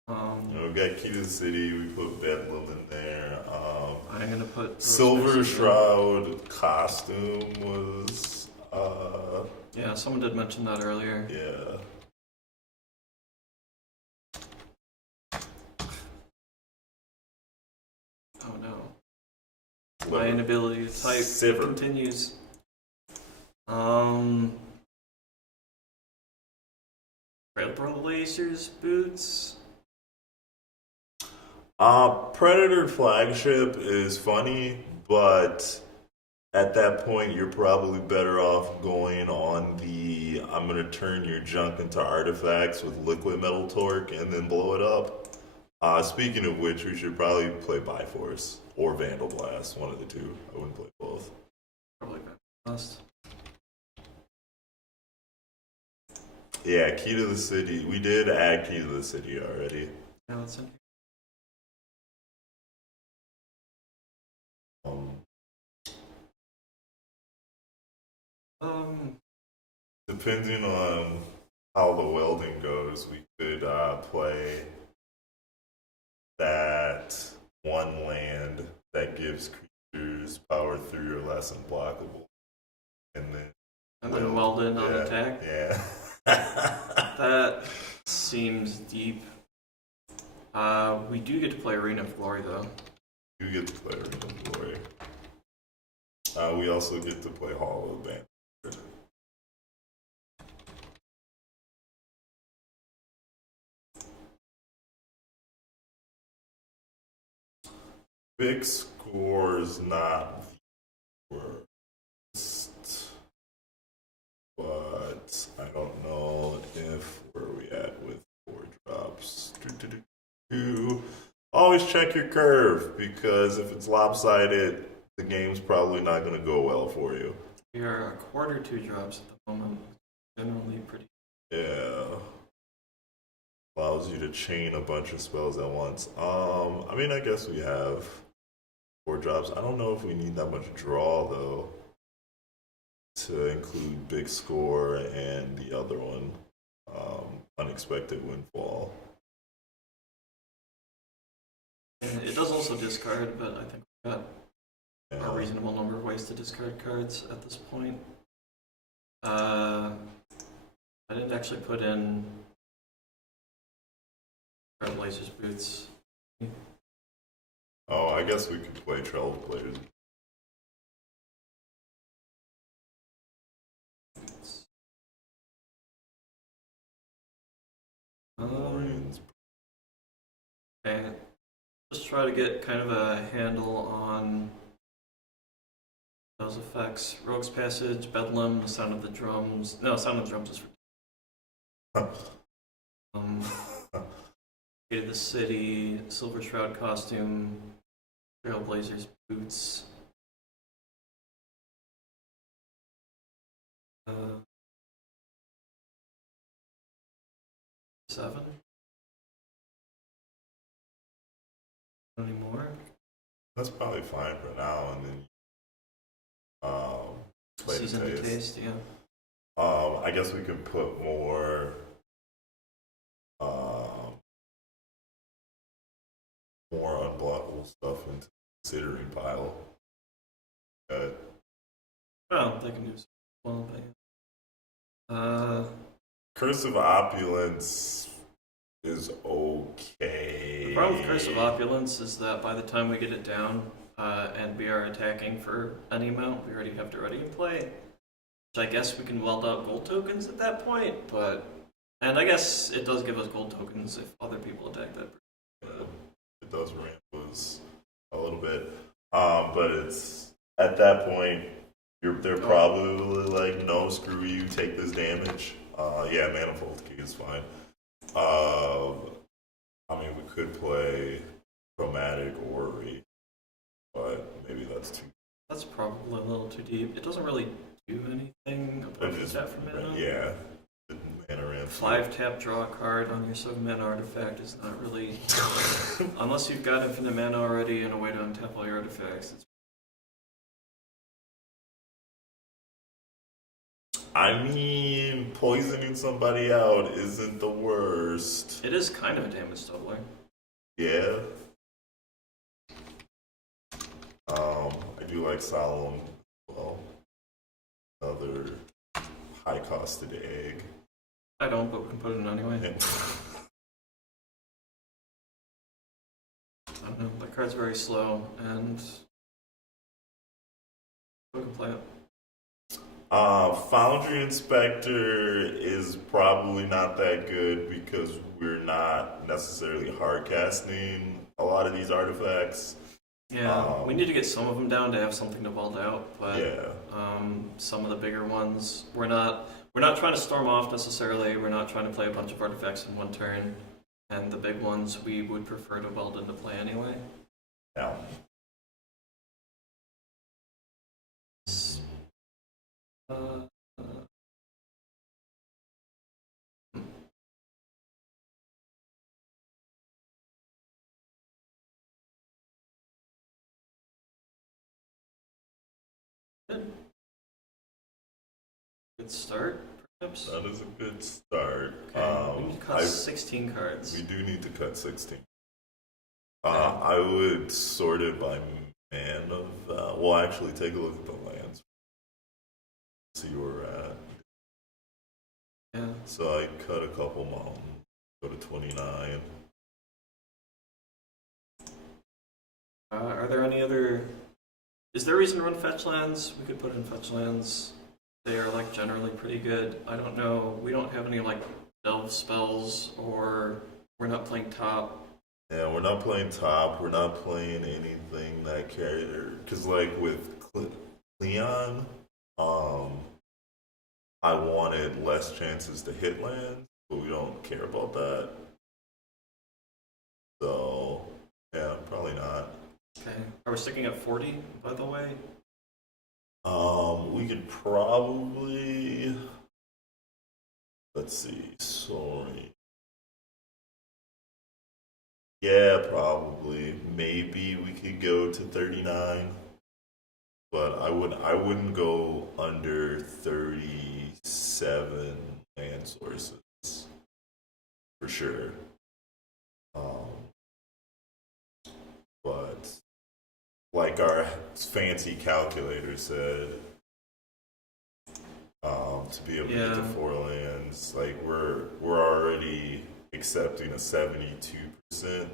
We got Key to the City. We put Bedlam in there. I'm gonna put Silver Shroud costume was. Yeah, someone did mention that earlier. Yeah. Oh no. My inability to type continues. Trailblazers boots. Predator Flagship is funny, but at that point you're probably better off going on the I'm going to turn your junk into artifacts with Liquid Metal Torque and then blow it up. Speaking of which, we should probably play Biforce or Vandal Blast, one of the two. I wouldn't play both. Probably Blast. Yeah, Key to the City. We did add Key to the City already. Yeah, that's in Depending on how the welding goes, we could play that one land that gives creatures power 3 or less unblockable, and then weld in on attack. Yeah. That's seems deep. We do get to play Arena of Glory, though. You get to play Arena of Glory. We also get to play Hall of the Band. Big score's not the worst, but I don't know if where are we at with 4 drops. Always check your curve, because if it's lopsided, the game's probably not going to go well for you. We are a quarter 2 drops at the moment. Generally pretty. Yeah. Allows you to chain a bunch of spells at once. I mean, I guess we have 4 drops. I don't know if we need that much draw, though, to include Big Score and the other one, Unexpected Windfall. And it does also discard, but I think we've got a reasonable number of ways to discard cards at this point. I didn't actually put in Trailblazers Boots. Oh, I guess we could play Trailblazers. Okay. Just try to get kind of a handle on those effects. Rogue's Passage, Bedlam, the Sound of the Drums. No, Sound of the Drums is for Hated the City, Silver Shroud Costume, Trailblazers Boots. 7. Anymore? That's probably fine for now, and then play Season the to taste, yeah. I guess we could put more unblockable stuff into the considering pile. Well, they can do so well, but Curse of Opulence is okay. the problem with Curse of Opulence is that by the time we get it down and we are attacking for any amount, we already have Daretti in play. Which I guess we can weld out gold tokens at that point, and I guess it does give us gold tokens if other people attack that. Yeah, it does ramp us a little bit, but it's at that point they're probably like, no, screw you, take this damage. Yeah, Manifold Key is fine. I mean, we could play Chromatic Orrery, but maybe that's too. That's probably a little too deep. It doesn't really do anything apart from that for mana. Yeah, mana ramp. 5-tap, draw a card on your 7-mana artifact is not really unless you've got infinite mana already and a way to untap all your artifacts. I mean, poisoning somebody out isn't the worst. It is kind of a damage doubler. Yeah. I do like Solemn. Well, another high-costed egg. I don't, but we can put it in anyway. Yeah. I don't know. That card's very slow, and we can play it. Foundry Inspector is probably not that good because we're not necessarily hard casting a lot of these artifacts. Yeah, we need to get some of them down to have something to weld out, but yeah. Some of the bigger ones, we're not trying to storm off necessarily. We're not trying to play a bunch of artifacts in one turn, and the big ones we would prefer to weld into play anyway. Yeah. Good start, perhaps? That is a good start. Okay. We need to cut 16 cards. We do need to cut 16. I would sort it by man of... well, actually, take a look at the lands. See where we're at. Yeah. So I cut a couple mountains. Go to 29. Are there any other? Is there a reason to run fetch lands? We could put in fetch lands. They are like generally pretty good. I don't know. We don't have any like delve spells, or we're not playing top. Yeah, we're not playing top. We're not playing anything that carrier. Because, like, with Leon, I wanted less chances to hit land, but we don't care about that. So, yeah, probably not. Okay. Are we sticking at 40, by the way? We could probably. Let's see. Sorry. Yeah, probably. Maybe we could go to 39, but I wouldn't go under 37 land sources for sure. But like our fancy calculator said, to be able to get to 4 lands, like we're already accepting a 72%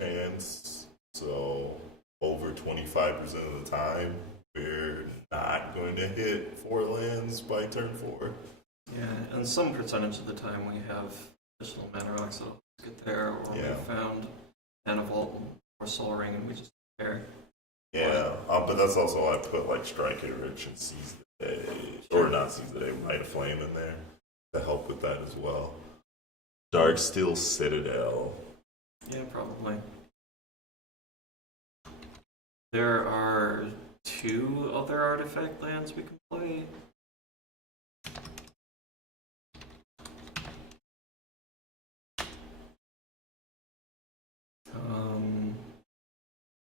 chance, so over 25% of the time we're not going to hit 4 lands by turn 4. Yeah, and some percentage of the time we have additional mana rocks that'll get there, or we found Mana Vault or Soul Ring and we just don't care. Yeah, but that's also why I put like Strike It Rich and Seize the Day, or not Seize the Day, Light a Flame in there to help with that as well. Darksteel Citadel. Yeah, probably. There are 2 other artifact lands we can play.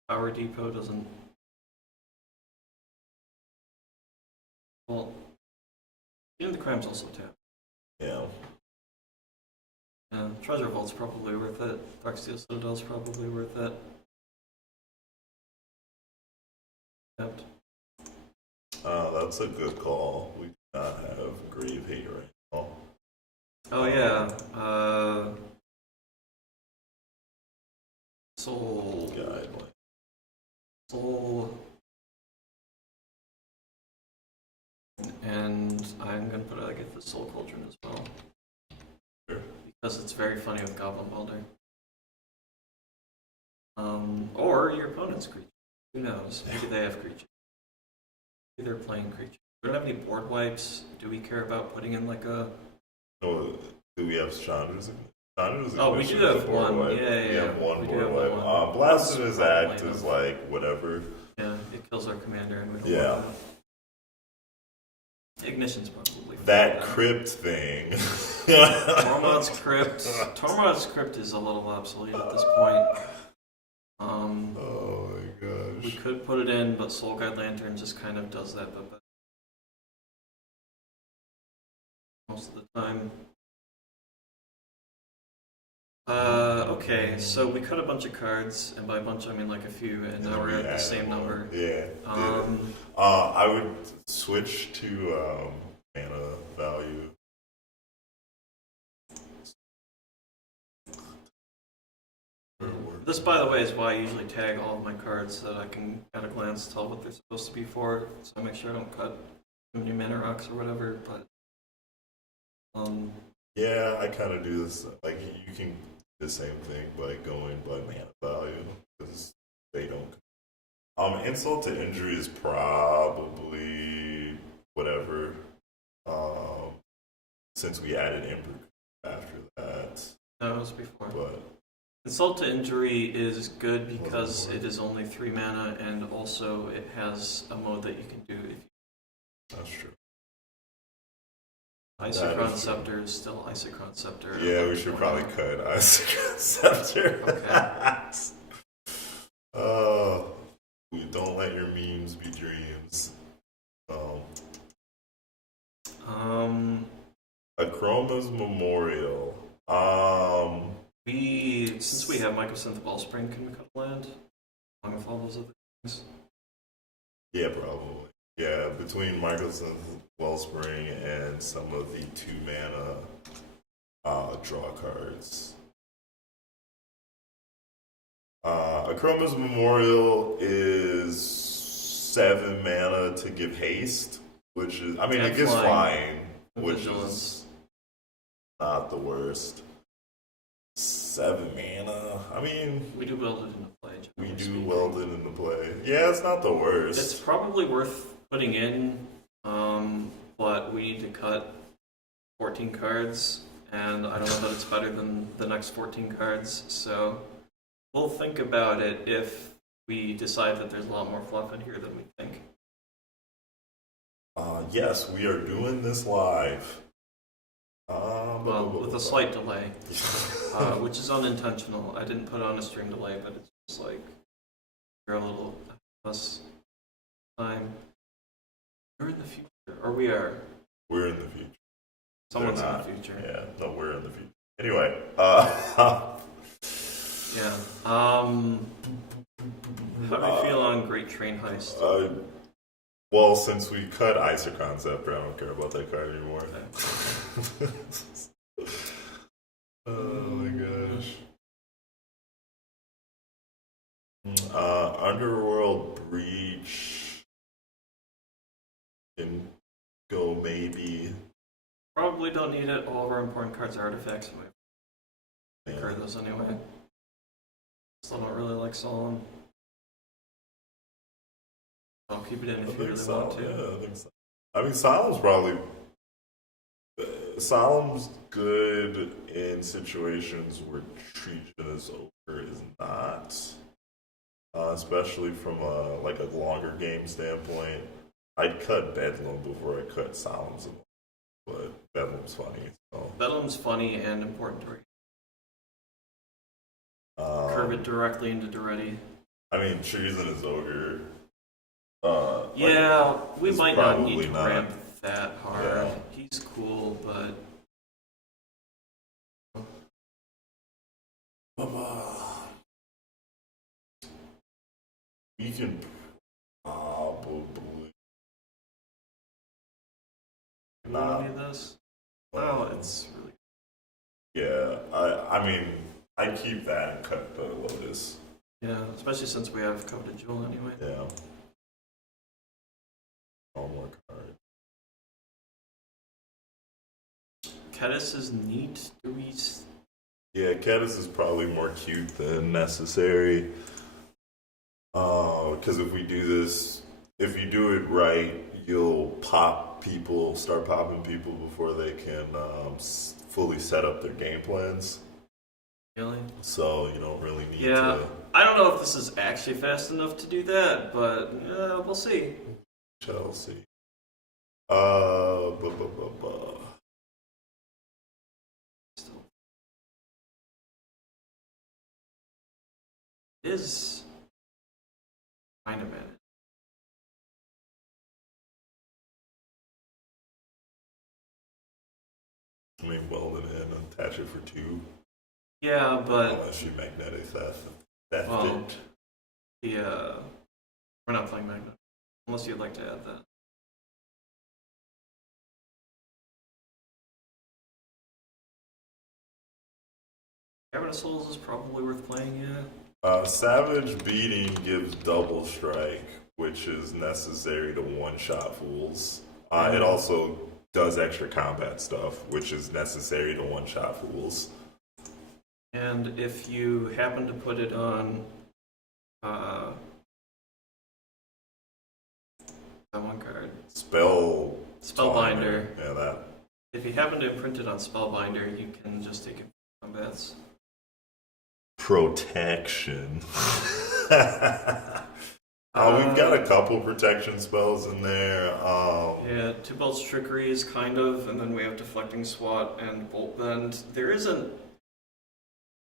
Power Depot doesn't. Well, the Crime's also tapped. Yeah. Treasure Vault's probably worth it. Darksteel Citadel's probably worth it. Tapped. That's a good call. We do not have Grave Hate right now. Oh yeah. Soul Guideline. Soul. And I'm gonna put I get the Soul Cauldron as well. Sure. Because it's very funny with Goblin Welder. Or your opponent's creature. Who knows? Maybe they have creature. Maybe they're playing creature. We don't have any board wipes. Do we care about putting in like a... No, do we have Chandra's? Oh, we do have one. Wipe. Yeah. We have one we board have wipe. one. Blasting his act is like whatever. Yeah, it kills our commander and we don't want that. Ignition's probably that crypt thing. Tormod's crypt is a little obsolete at this point. Oh my gosh. We could put it in, but Soul Guide Lantern just kind of does that but most of the time. Okay, so we cut a bunch of cards, and by a bunch I mean like a few, and now we're at the same number. Yeah. I would switch to mana value. This, by the way, is why I usually tag all of my cards so that I can at a glance tell what they're supposed to be for, so I make sure I don't cut too many mana rocks or whatever, but yeah, I kind of do this. Like, you can do the same thing by going by mana value, because they don't. Insult to Injury is probably whatever, since we added Ember after that. No, it was before. But Insult to Injury is good because it is only 3 mana, and also it has a mode that you can do if you... That's true. Isochron Scepter is still Isochron Scepter. Yeah, we should probably cut Isochron Scepter. Okay. We don't let your memes be dreams. Akroma's Memorial. Since we have Mycosynth Wellspring, can we cut a land? Along with all those other things? Yeah, probably. Yeah, between Mycosynth Wellspring and some of the 2 mana Draw cards. Akroma's Memorial is 7 mana to give haste, which is, I mean, And it gives flying, which vigilance. is not the worst. 7 mana. I mean, We do weld it into play. we generally do speaking. weld it into play. Yeah, it's not the worst. It's probably worth putting in, but we need to cut 14 cards, and I don't know that it's better than the next 14 cards, so we'll think about it if we decide that there's a lot more fluff in here than we think. Yes, we are doing this live. Well, with a slight delay, which is unintentional. I didn't put on a stream delay, but it's just like you're a little less time. We're in the future, or we are. We're in the future. Someone's in They're the not. future. Yeah, no, we're in the future. Anyway, Yeah. How do you feel on Great Train Heist? well, since we cut Icer Concept, I don't care about that card anymore. Okay. Oh my gosh. Underworld Breach can go maybe. Probably don't need it. All of our important cards are artifacts. So we Yeah. card those anyway. Still don't really like Solemn. I'll keep it in if you really want to. Yeah, I think so. I mean, Solemn's probably. Solemn's good in situations where treason is over is not. Especially from a longer game standpoint. I'd cut Bedlam before I cut Solemn's, but Bedlam's funny. So. Bedlam's funny and important to read. Curve it directly into Daretti. I mean, treason is ogre. Yeah, we it's might not need probably to not. ramp that hard. Yeah. He's cool, but We can probably do we want any of this? Well, it's really Yeah, I mean, I'd keep that and cut the Lotus. yeah, especially since we have Coveted Jewel anyway. Yeah. One more card. Kedis is neat. Do we? Yeah, Cadis is probably more cute than necessary. Because if we do this, if you do it right, you'll start popping people before they can fully set up their game plans. Really? So you don't really need Yeah. to. I don't know if this is actually fast enough to do that, but we'll see. Chelsea. Still. It is kind of managed. I mean, weld it in and attach it for 2. Yeah, but Unless you magnetic theft it. we're not playing Magnet. Unless you'd like to add that. Cavern of Souls is probably worth playing, yeah. Savage Beating gives double strike, which is necessary to one-shot fools. It also does extra combat stuff, which is necessary to one-shot fools. And if you happen to put it on that one card. Spellbinder. Yeah, that. If you happen to imprint it on Spellbinder, you can just take it from combats. Protection. We've got a couple protection spells in there. Yeah, Two Bolts Trickery is kind of, and then we have Deflecting Swat and Bolt Bend. There isn't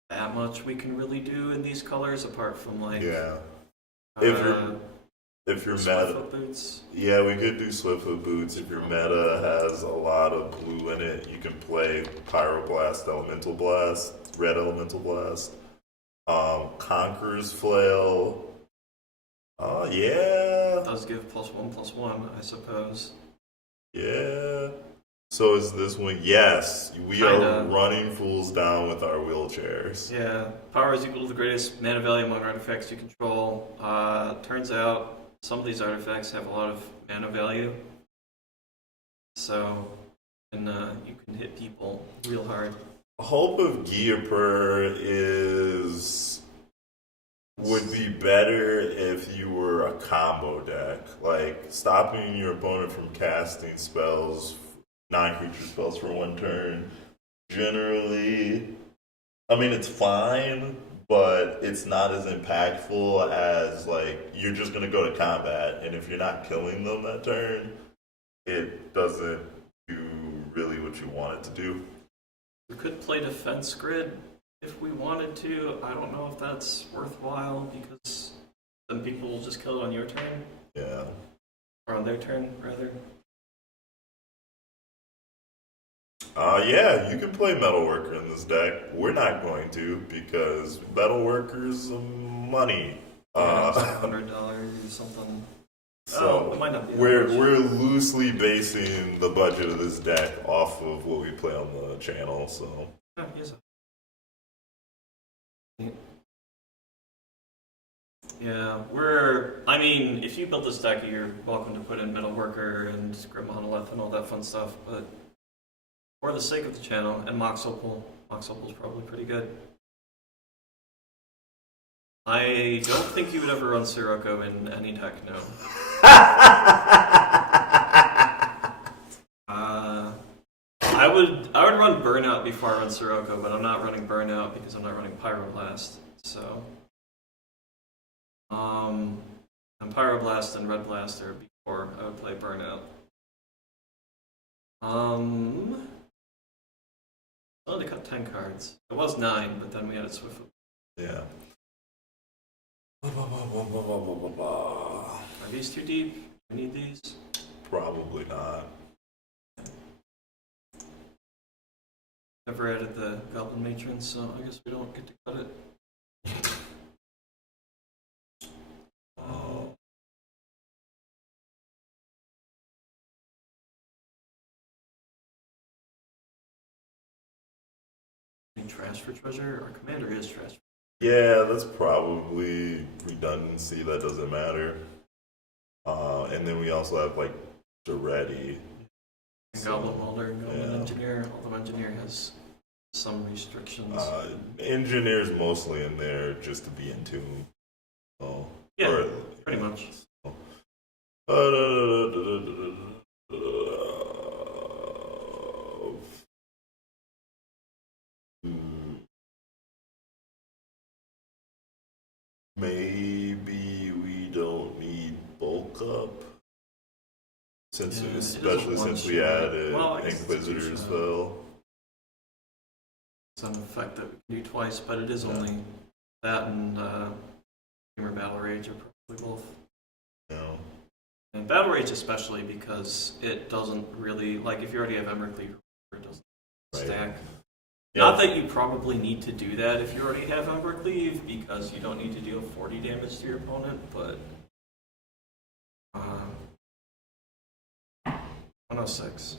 that much we can really do in these colors apart from like Yeah. If your meta, Swiftfoot Boots. yeah, we could do Swiftfoot Boots. If your meta has a lot of blue in it, you can play Pyroblast, Elemental Blast, Red Elemental Blast, Conqueror's Flail. Oh yeah, Does give +1/+1, I suppose. yeah. So is this one? Yes, we are Kinda. running fools down with our wheelchairs. Yeah, power is equal to the greatest mana value among artifacts you control. Turns out some of these artifacts have a lot of mana value, so and you can hit people real hard. Hope of Gearper would be better if you were a combo deck, like stopping your opponent from casting spells, non-creature spells for one turn. Generally, I mean, it's fine, but it's not as impactful as, like, you're just going to go to combat, and if you're not killing them that turn, it doesn't do really what you want it to do. We could play defense grid if we wanted to. I don't know if that's worthwhile because then people will just kill it on your turn. Yeah. Or on their turn, rather. Yeah, you can play Metalworker in this deck. We're not going to because Metalworker's money. Yeah, it's like $100 or something. So it might not be that we're much. loosely basing the budget of this deck off of what we play on the channel. So Yeah, yes. Yeah, I mean, if you built this deck, you're welcome to put in Metalworker and Grim Monolith and all that fun stuff, but for the sake of the channel, and Mox Opal's probably pretty good. I don't think you would ever run Sirocco in any deck, no. I would run Burnout before I run Sirocco, but I'm not running Burnout because I'm not running Pyroblast, so... and Pyroblast and Red Blast are before I would play Burnout. I wanted to cut 10 cards. It was 9, but then we had it swift. yeah. Are these too deep? Do we need these? Probably not. Never added the Goblin Matron, so I guess we don't get to cut it. Trash for treasure? Our commander is trash. Yeah, that's probably redundancy. That doesn't matter. And then we also have like Daretti. Goblin Welder and Goblin Engineer. Although Engineer has some restrictions. Engineer's mostly in there just to be in tune. So, yeah, pretty much. Maybe we don't need bulk up, especially since we added Inquisitor spell. It's an effect that we can do twice, but it is only that and Humor Battle Rage are probably both. Yeah. And Battle Rage especially because it doesn't really, like if you already have Embercleave, it doesn't stack. Yeah. Not that you probably need to do that if you already have Embercleave, because you don't need to deal 40 damage to your opponent, but 106.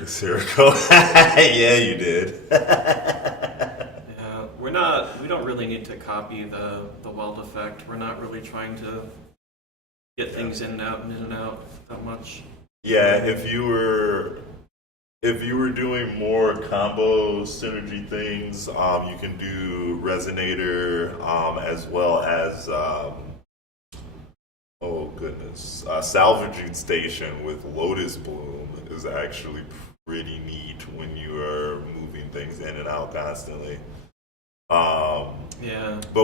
Sirico. Yeah, you did. Yeah, we don't really need to copy the weld effect. We're not really trying to get things in and out that much. Yeah, if you were doing more combo synergy things, you can do Resonator, as well as Salvaging Station with Lotus Bloom is actually pretty neat when you are moving things in and out constantly. But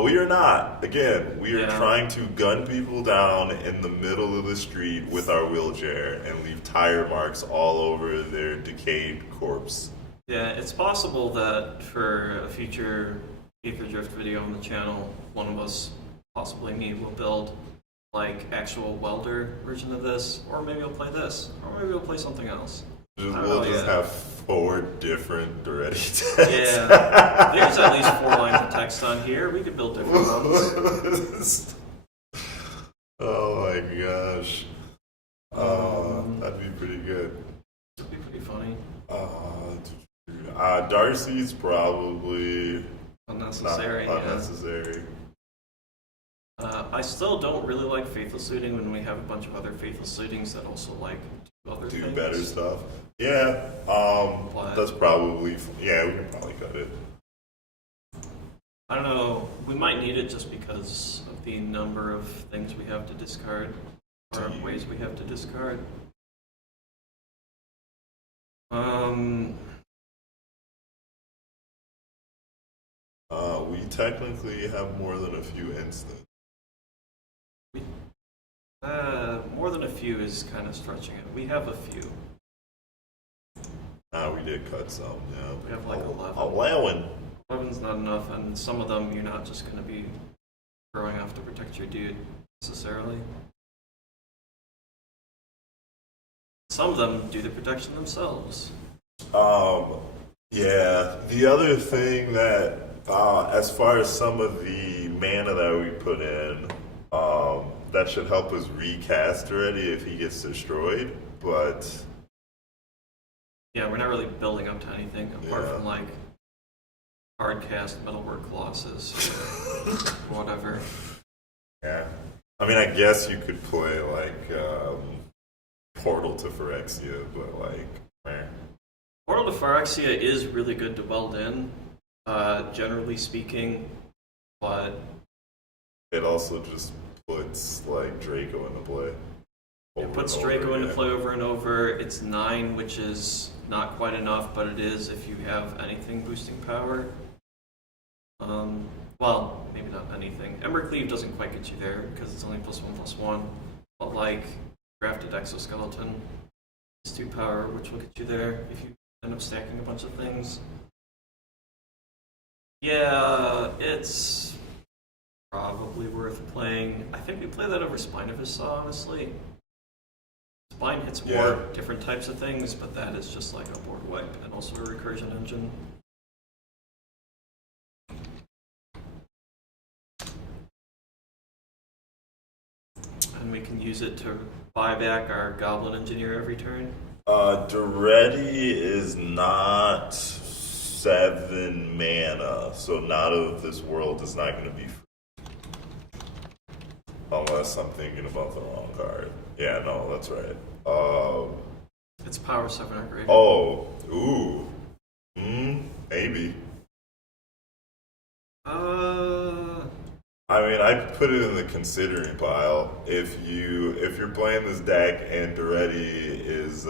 we are not. Again, we are trying to gun people down in the middle of the street with our wheelchair and leave tire marks all over their decayed corpse. Yeah, it's possible that for a future Aetherdrift video on the channel, one of us, possibly me, will build like actual welder version of this, or maybe we'll play this, or maybe we'll play something else. We'll just have 4 different Daretti decks. Yeah, there's at least 4 lines of text on here. We could build different ones. Oh my gosh. That'd be pretty good. That'd be pretty funny. Darcy's probably Unnecessary. not unnecessary. I still don't really like faithful suiting when we have a bunch of other faithful suitings that also like do things. Better stuff. Yeah. That's probably we can probably cut it. I don't know. We might need it just because of the number of things we have to discard, or ways we have to discard. We technically have more than a few instants. More than a few is kind of stretching it. We have a few. We did cut some, yeah. We have like 11. 11. 11's not enough, and some of them you're not just going to be throwing off to protect your dude necessarily. Some of them do the protection themselves. Yeah. The other thing that, as far as some of the mana that we put in, that should help us recast already if he gets destroyed, but... Yeah, we're not really building up to anything apart from like hard cast Metalwork Colossus or whatever. Yeah. I mean, I guess you could play like Portal to Phyrexia, but like, meh. Portal to Phyrexia is really good to weld in, generally speaking, but it also just puts like Draco into play. It puts Draco into play over and over. It's 9, which is not quite enough, but it is if you have anything boosting power. Well, maybe not anything. Ember Cleave doesn't quite get you there because it's only +1/+1. But like Grafted Exoskeleton, it's 2 power, which will get you there if you end up stacking a bunch of things. Yeah, it's probably worth playing. I think we play that over Spine of Saw, honestly. Spine hits more different types of things, but that is just like a board wipe and also a recursion engine. And we can use it to buy back our Goblin Engineer every turn. Daretti is not 7 mana, so Not of This World is not going to be free. Unless I'm thinking about the wrong card. Yeah, no, that's right. It's power 7 or greater. Oh, ooh. Maybe. I mean, I'd put it in the considering pile. If you're playing this deck and Daretti is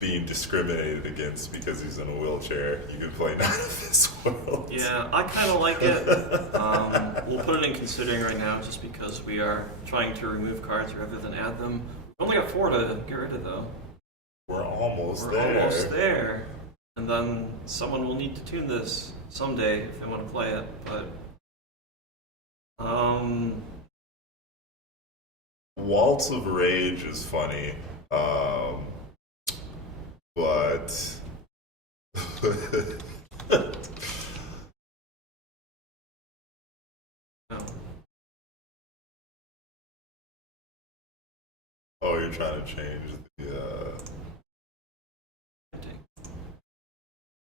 being discriminated against because he's in a wheelchair, you can play Not of This World. Yeah, I kind of like it. We'll put it in considering right now just because we are trying to remove cards rather than add them. We've only got 4 to get rid of, though. We're almost there. And then someone will need to tune this someday if they want to play it, but... Waltz of Rage is funny, but... No. Oh, you're trying to change the,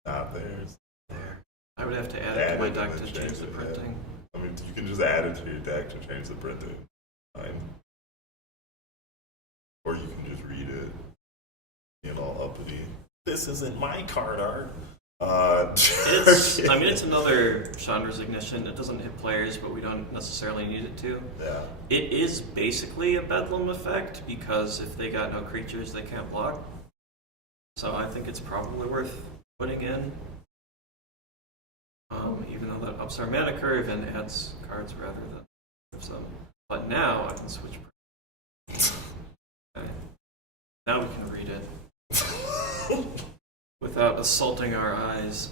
not theirs. There. I would have to add it to my deck to change the printing. I mean, you can just add it to your deck to change the printing. Fine. Or you can just read it. Being all uppity. This isn't my card art. It's another Chandra's Ignition. It doesn't hit players, but we don't necessarily need it to. Yeah. It is basically a Bedlam effect because if they got no creatures, they can't block. So I think it's probably worth putting in. Even though that ups our mana curve and adds cards rather than gives them. But now I can switch. Okay. Now we can read it. Without assaulting our eyes.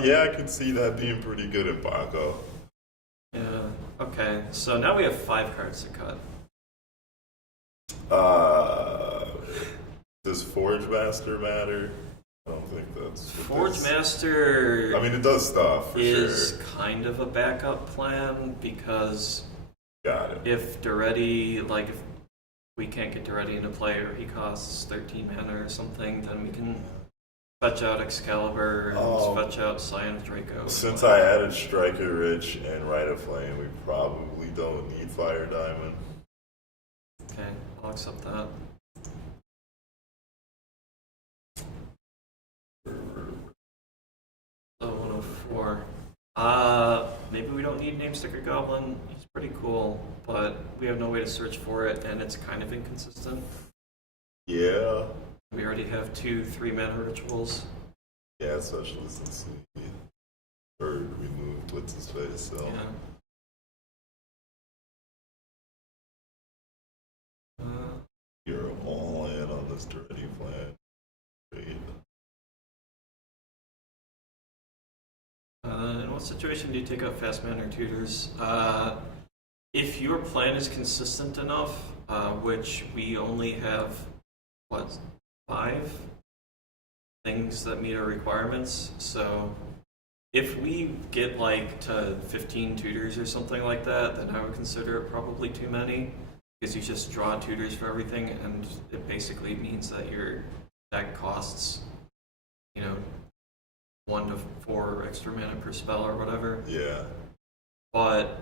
Yeah, I could see that being pretty good in Baco. Yeah, okay. So now we have 5 cards to cut. Does Forge Master matter? I don't think that's what Forge this- Master I mean, it does stuff for is sure. kind of a backup plan because Got it. if Daretti, like if we can't get Daretti into play or he costs 13 mana or something, then we can fetch out Excalibur and Oh. fetch out Scion of Draco. Since I added Striker Rich and Rite of Flame, we probably don't need Fire Diamond. Okay, I'll accept that. So 104. Maybe we don't need Name Sticker Goblin. He's pretty cool, but we have no way to search for it, and it's kind of inconsistent. Yeah. We already have 2 3-mana rituals. Yeah, especially since the bird removed what's his face, so. Yeah. You're all in on this dirty plan. Great. In what situation do you take out fast mana or tutors? If your plan is consistent enough, which we only have, what, 5 things that meet our requirements. So if we get like to 15 tutors or something like that, then I would consider it probably too many, because you just draw tutors for everything, and it basically means that your deck costs, 1 to 4 extra mana per spell or whatever. Yeah. But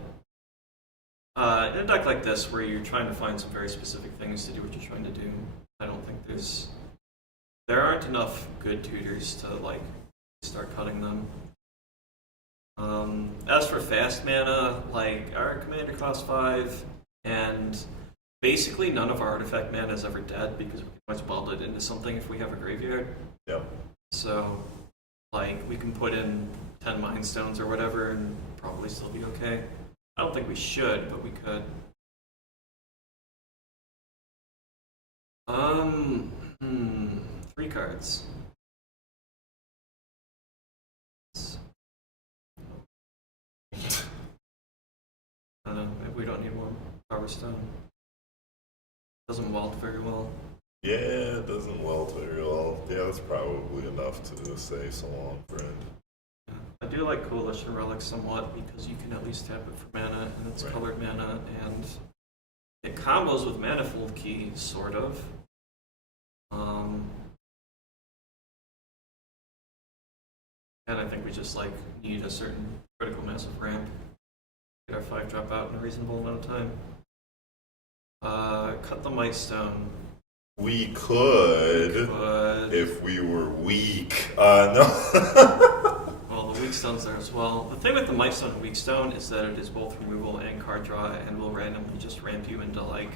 in a deck like this, where you're trying to find some very specific things to do what you're trying to do, I don't think there aren't enough good tutors to like start cutting them. As for fast mana, like our commander costs 5, and basically none of our artifact mana is ever dead because we can always weld it into something if we have a graveyard. Yep. So, like, we can put in 10 Mind Stones or whatever and probably still be okay. I don't think we should, but we could. 3 cards. I don't know, maybe we don't need more Power Stone. Doesn't weld very well. Yeah, it doesn't weld very well. Yeah, that's probably enough to say so long, friend. Yeah. I do like Coalition Relic somewhat because you can at least tap it for mana, and it's Right. colored mana, and it combos with Manifold Key, sort of. And I think we just like need a certain critical mass of ramp. Get our 5-drop out in a reasonable amount of time. Cut the Might Stone. We could, But if we were weak. No. well, the Weak Stone's there as well. The thing with the Might Stone and Weak Stone is that it is both removal and card draw, and will randomly just ramp you into like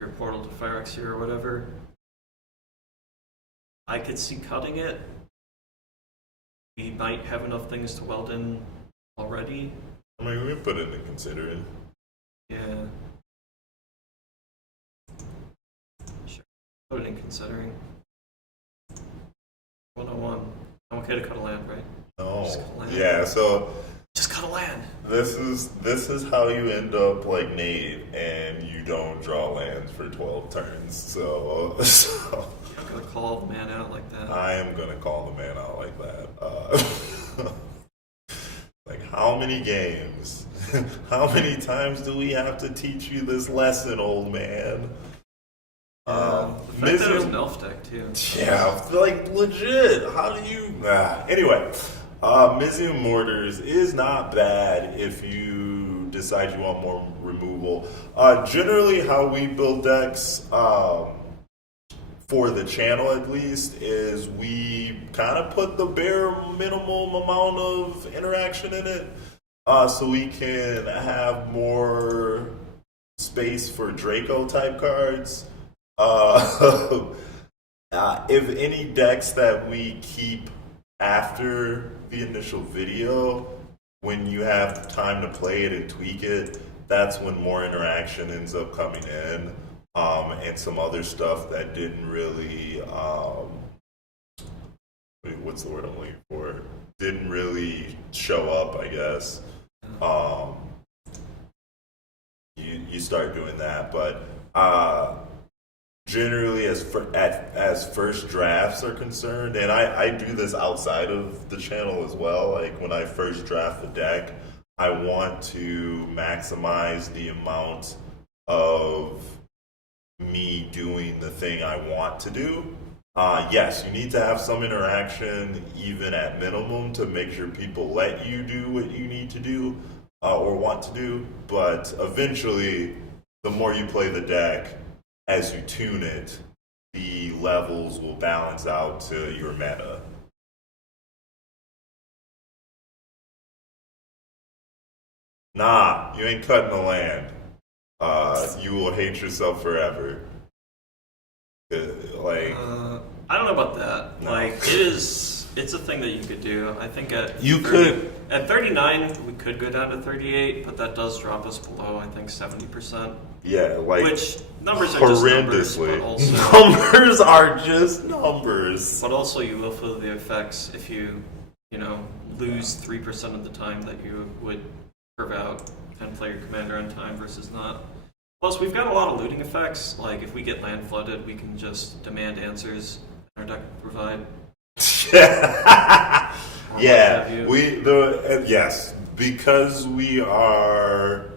your Portal to Phyrexia or whatever. I could see cutting it. We might have enough things to weld in already. I mean, we put it in considering. Yeah. Sure. Put it in considering. 101. I'm okay to cut a land, right? No. Just cut a land. Yeah, so Just cut a land! this is how you end up like Nate, and you don't draw lands for 12 turns. So I'm gonna call the man out like that. I am gonna call the man out like that. Like, how many games? How many times do we have to teach you this lesson, old man? The fact that it was an elf deck, too. Yeah, like legit. How do you? Anyway, Mizium Mortars is not bad if you decide you want more removal. Generally, how we build decks, for the channel at least, is we kind of put the bare minimum amount of interaction in it, so we can have more space for Draco type cards. If any decks that we keep after the initial video, when you have time to play it and tweak it, that's when more interaction ends up coming in, and some other stuff that didn't really, what's the word I'm looking for? Didn't really show up, I guess. You start doing that, but generally as first drafts are concerned, and I do this outside of the channel as well. Like when I first draft the deck, I want to maximize the amount of me doing the thing I want to do. Yes, you need to have some interaction, even at minimum, to make sure people let you do what you need to do or want to do. But eventually, the more you play the deck, as you tune it, the levels will balance out to your meta. Nah, you ain't cutting the land. You will hate yourself forever. I don't know about that. No. Like, it's a thing that you could do. I think at could. At 39, we could go down to 38, but that does drop us below, I think, 70%. Yeah, like Which numbers are just numbers, horrendously. but also Numbers are just numbers. but also you will feel the effects if you lose 3% of the time that you would curve out and play your commander on time versus not. Plus, we've got a lot of looting effects. Like, if we get land flooded, we can just demand answers and our deck will provide. Yeah, yes, because we are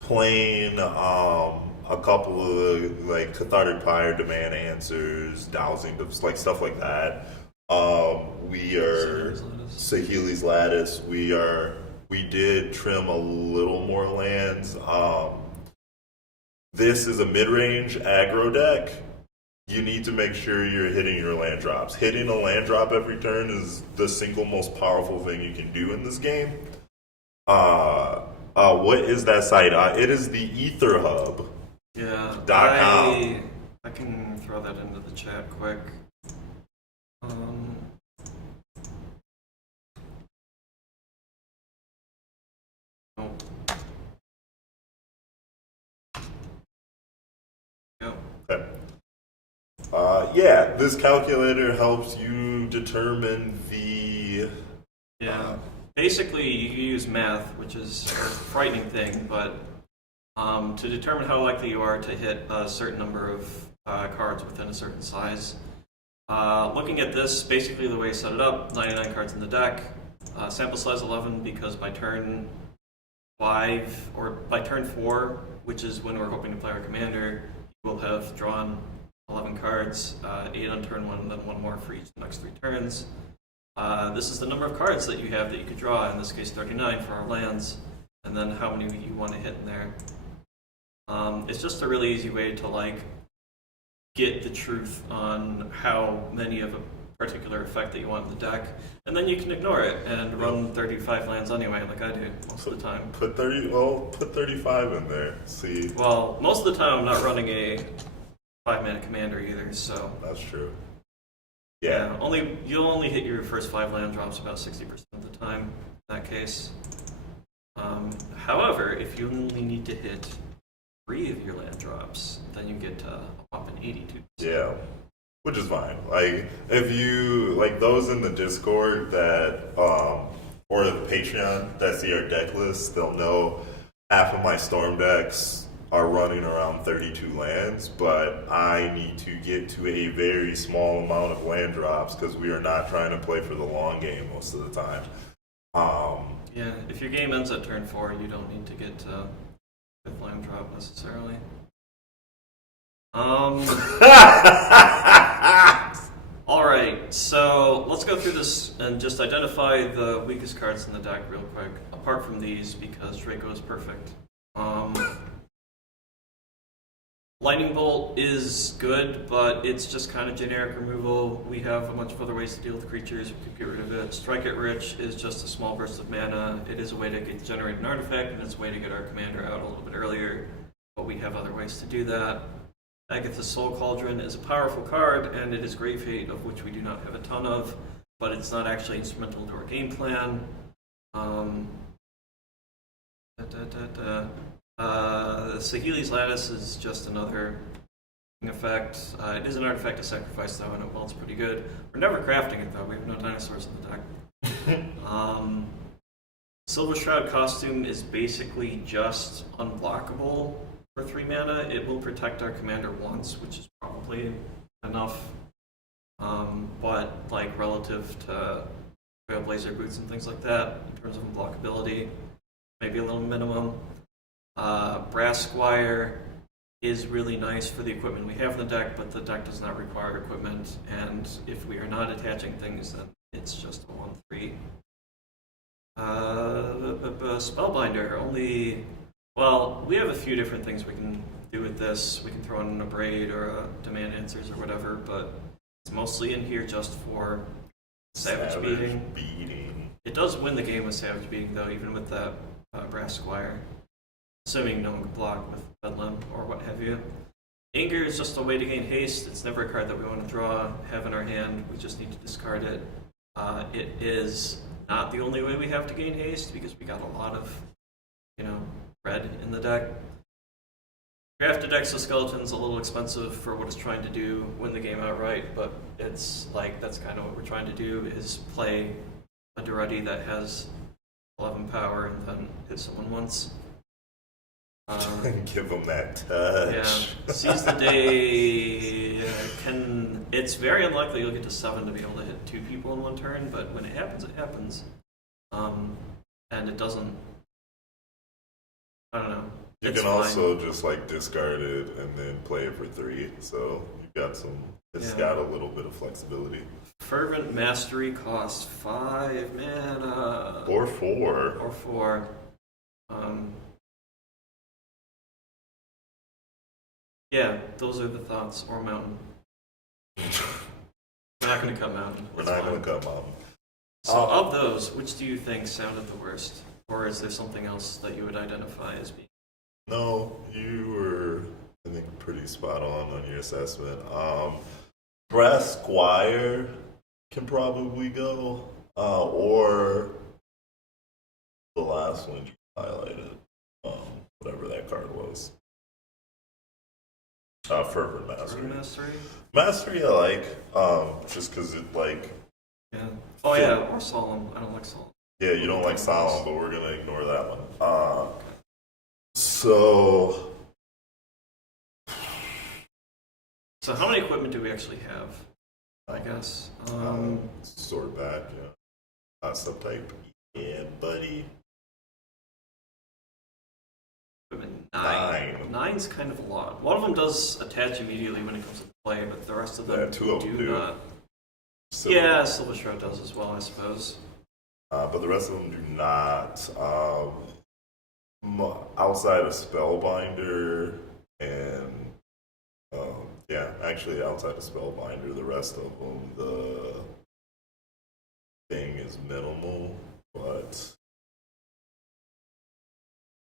playing a couple of like Cathartic Pyre, demand answers, dowsing, like stuff like that. We are Sahili's Lattice. We did trim a little more lands. This is a mid-range aggro deck. You need to make sure you're hitting your land drops. Hitting a land drop every turn is the single most powerful thing you can do in this game. What is that site? It is the Aetherdrift. Yeah. .com. I can throw that into the chat quick. Nope. Go. Okay. Yeah, this calculator helps you determine the. Yeah. Basically, you use math, which is a frightening thing, but to determine how likely you are to hit a certain number of cards within a certain size. Looking at this, basically the way you set it up, 99 cards in the deck, sample size 11 because by turn 5, or by turn 4, which is when we're hoping to play our commander, you will have drawn 11 cards, 8 on turn 1 and then 1 more for each of the next 3 turns. This is the number of cards that you have that you could draw, in this case 39 for our lands, and then how many you want to hit in there. It's just a really easy way to get the truth on how many of a particular effect that you want in the deck, and then you can ignore it and run 35 lands anyway, like I do most of the time. Put 35 in there. See. Well, most of the time I'm not running a 5-mana commander either, so That's true. yeah, you'll only hit your first 5 land drops about 60% of the time in that case. However, if you only need to hit 3 of your land drops, then you get a whopping 82%. Yeah, which is fine. Like, if you, like those in the Discord that, or the Patreon that see our deck list, they'll know half of my Storm decks are running around 32 lands, but I need to get to a very small amount of land drops because we are not trying to play for the long game most of the time. Yeah, if your game ends at turn 4, you don't need to get to 5th land drop necessarily. Alright, so let's go through this and just identify the weakest cards in the deck real quick, apart from these, because Draco is perfect. Lightning Bolt is good, but it's just kind of generic removal. We have a bunch of other ways to deal with creatures. We could get rid of it. Strike it Rich is just a small burst of mana. It is a way to generate an artifact, and it's a way to get our commander out a little bit earlier, but we have other ways to do that. Agatha's Soul Cauldron is a powerful card, and it is Grave Hate, of which we do not have a ton of, but it's not actually instrumental to our game plan. Sahili's Lattice is just another effect. It is an artifact to sacrifice, though, and it's pretty good. We're never crafting it, though. We have no dinosaurs in the deck. Silver Shroud Costume is basically just unblockable For 3 mana, it will protect our commander once, which is probably enough. But like relative to Trailblazer boots and things like that, in terms of unblockability, maybe a little minimum. Brass Squire is really nice for the equipment we have in the deck, but the deck does not require equipment, and if we are not attaching things, then it's just a 1/3. Spellbinder, only... Well, we have a few different things we can do with this. We can throw in a Braid or a Demand Answers or whatever, but it's mostly in here just for Savage Beating. It does win the game with Savage Beating, though, even with that Brass Squire. Assuming no one can block with Bedlam or what have you. Anger is just a way to gain haste. It's never a card that we want to have in our hand. We just need to discard it. It is not the only way we have to gain haste, because we got a lot of, red in the deck. Drafted Exoskeletons a little expensive for what it's trying to do, win the game outright, but it's like that's kind of what we're trying to do, is play a Daretti that has 11 power and then hit someone once. Give them that touch. Yeah, seize the day. It's very unlikely you'll get to 7 to be able to hit 2 people in one turn, but when it happens, it happens. And it doesn't. I don't know. You can also just like discard it and then play it for 3. So you've got it's got a little bit of flexibility. Fervent Mastery costs 5 mana. Or 4. Or 4. Yeah, those are the thoughts. Or Mountain. We're not going to cut Mountain. We're not going to cut Mountain. So of those, which do you think sounded the worst? Or is there something else that you would identify as being? No, you were, I think, pretty spot on your assessment. Brass Squire can probably go, or the last one you highlighted, whatever that card was. Fervent Mastery. Mastery I like, just because it like... Yeah. Oh yeah, or Solemn. I don't like Solemn. Yeah, you don't like Solemn, but we're going to ignore that one. So how many equipment do we actually have? I guess. Sword back, yeah. Subtype. Yeah, buddy. Equipment 9. 9's kind of a lot. One of them does attach immediately when it comes to play, but the rest of them two of them do not. Silver. Silver Shroud does as well, I suppose. But the rest of them do not. Outside of Spellbinder and actually outside of Spellbinder, the rest of them, the thing is minimal, but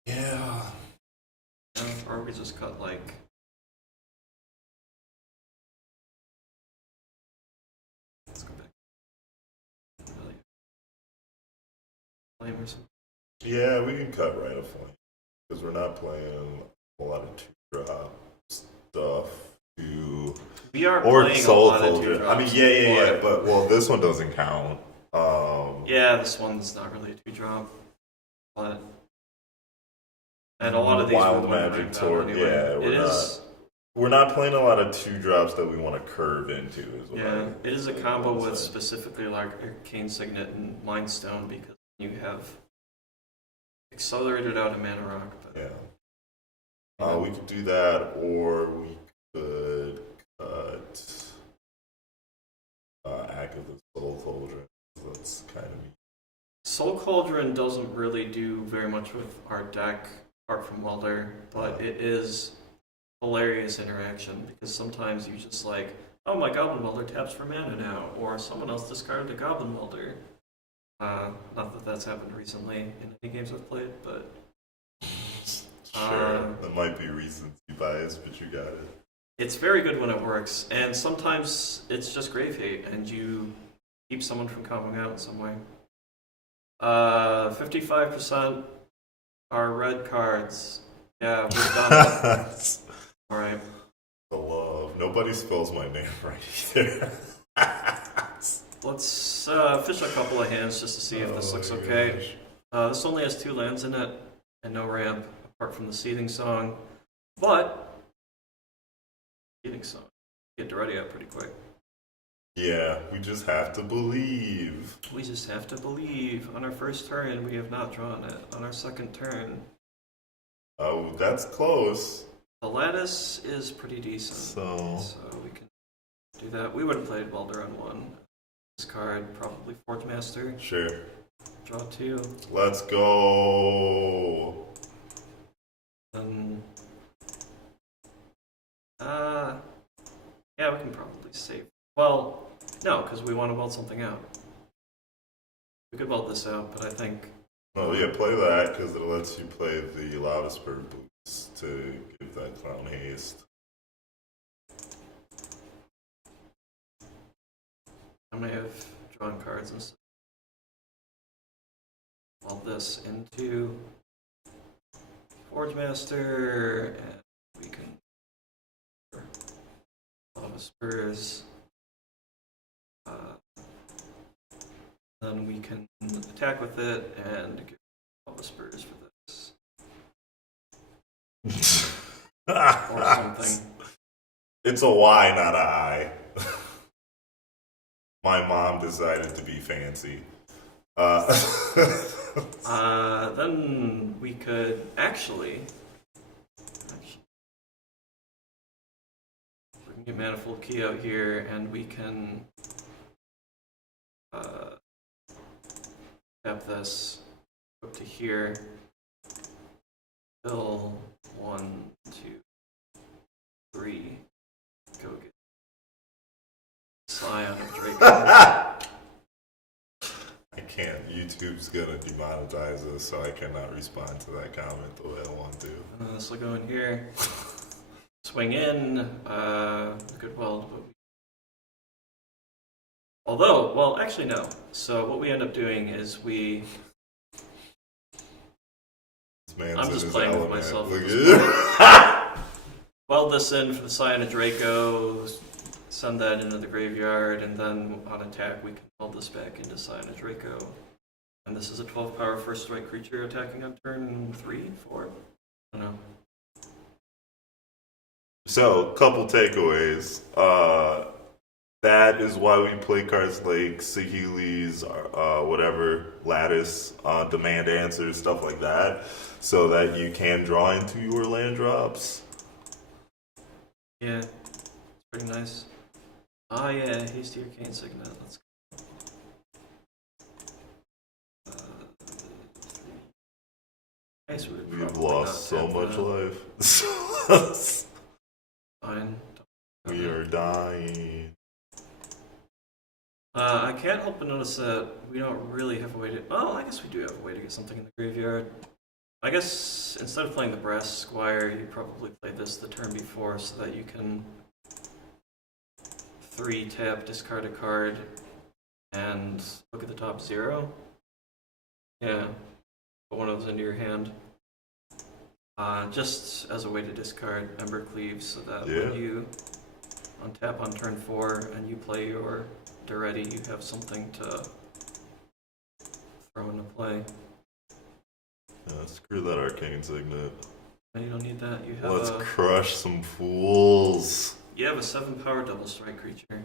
yeah. Or we just cut like. Let's go back. Flame or something. Yeah, we can cut right of Flame because we're not playing a lot of 2-drop stuff. We are or playing Soul a lot of 2-drops. I mean, yeah, but this one doesn't count. Yeah, this one's not really a 2-drop, but and a lot of these Wild Magic Sword. Anyway. Yeah, we're not playing a lot of 2-drops that we want to curve into. It is a combo with specifically like Arcane Signet and Mind Stone, because you have accelerated out a Mana Rock. But, yeah. We could do that, or we could cut Act of the Soul Cauldron. That's kind of neat. Soul Cauldron doesn't really do very much with our deck, apart from Welder, but it is hilarious interaction, because sometimes you just like, oh, my Goblin Welder taps for mana now, or someone else discarded a Goblin Welder. Not that that's happened recently in any games I've played, but... Sure, that might be recency bias, but you got it. It's very good when it works, and sometimes it's just Grave Hate, and you keep someone from coming out in some way. 55% are red cards. Yeah, we've done it. Alright. The love. Nobody spells my name right either. Let's fish a couple of hands just to see if this looks okay. This only has 2 lands in it, and no ramp, apart from the Seething Song. But getting some get Daretti out pretty quick. Yeah, we just have to believe. We just have to believe. On our first turn, we have not drawn it. On our second turn, Oh, that's close. the lattice is pretty decent. So we can do that. We would have played Welder on 1. Discard, probably Forge Master. sure. Draw 2. Let's go. Then, yeah, we can probably save. Well, no, because we want to weld something out. We could weld this out, but I think. Oh yeah, play that because it lets you play the loudest bird boost to give that clown haste. I may have drawn cards and stuff. Weld this into Forge Master, and we can Lava Spurs. Then we can attack with it and get Lava Spurs for this. Or something. It's a Y, not a I. My mom decided to be fancy. Then we could actually we can get Manifold Key out here, and we can tap this up to here. Fill 1, 2, 3. Go get Scion of Draco. I can't. YouTube's gonna demonetize us, so I cannot respond to that comment the way I want to. This will go in here. Swing in. Good weld, but although, well, actually no. So what we end up doing is we. This man's I'm in just his playing with element. myself. Look at Weld this in for the Scion of Draco. Send that into the graveyard, and then on attack we can weld this back into Scion of Draco. And this is a 12 power first strike creature attacking on turn 3, 4. I don't know. So, couple takeaways. That is why we play cards like Saheeli's, whatever, Lattice, Demand Answers, stuff like that, so that you can draw into your land drops. Yeah, it's pretty nice. Ah, yeah, Hasty Arcane Signet. Let's go. Nice, We've lost so much life. Fine. We are dying. I can't help but notice that we don't really have a way to. Oh, I guess we do have a way to get something in the graveyard. I guess instead of playing the Brass Squire, you probably play this the turn before so that you can 3-tap, discard a card, and look at the top 0. Yeah, put one of those into your hand. Just as a way to discard Ember Cleave so that when you untap on turn 4 and you play your Daretti, you have something to throw into play. Screw that Arcane Signet. No, you don't need that. You have Let's crush some fools. You have a 7-power double strike creature.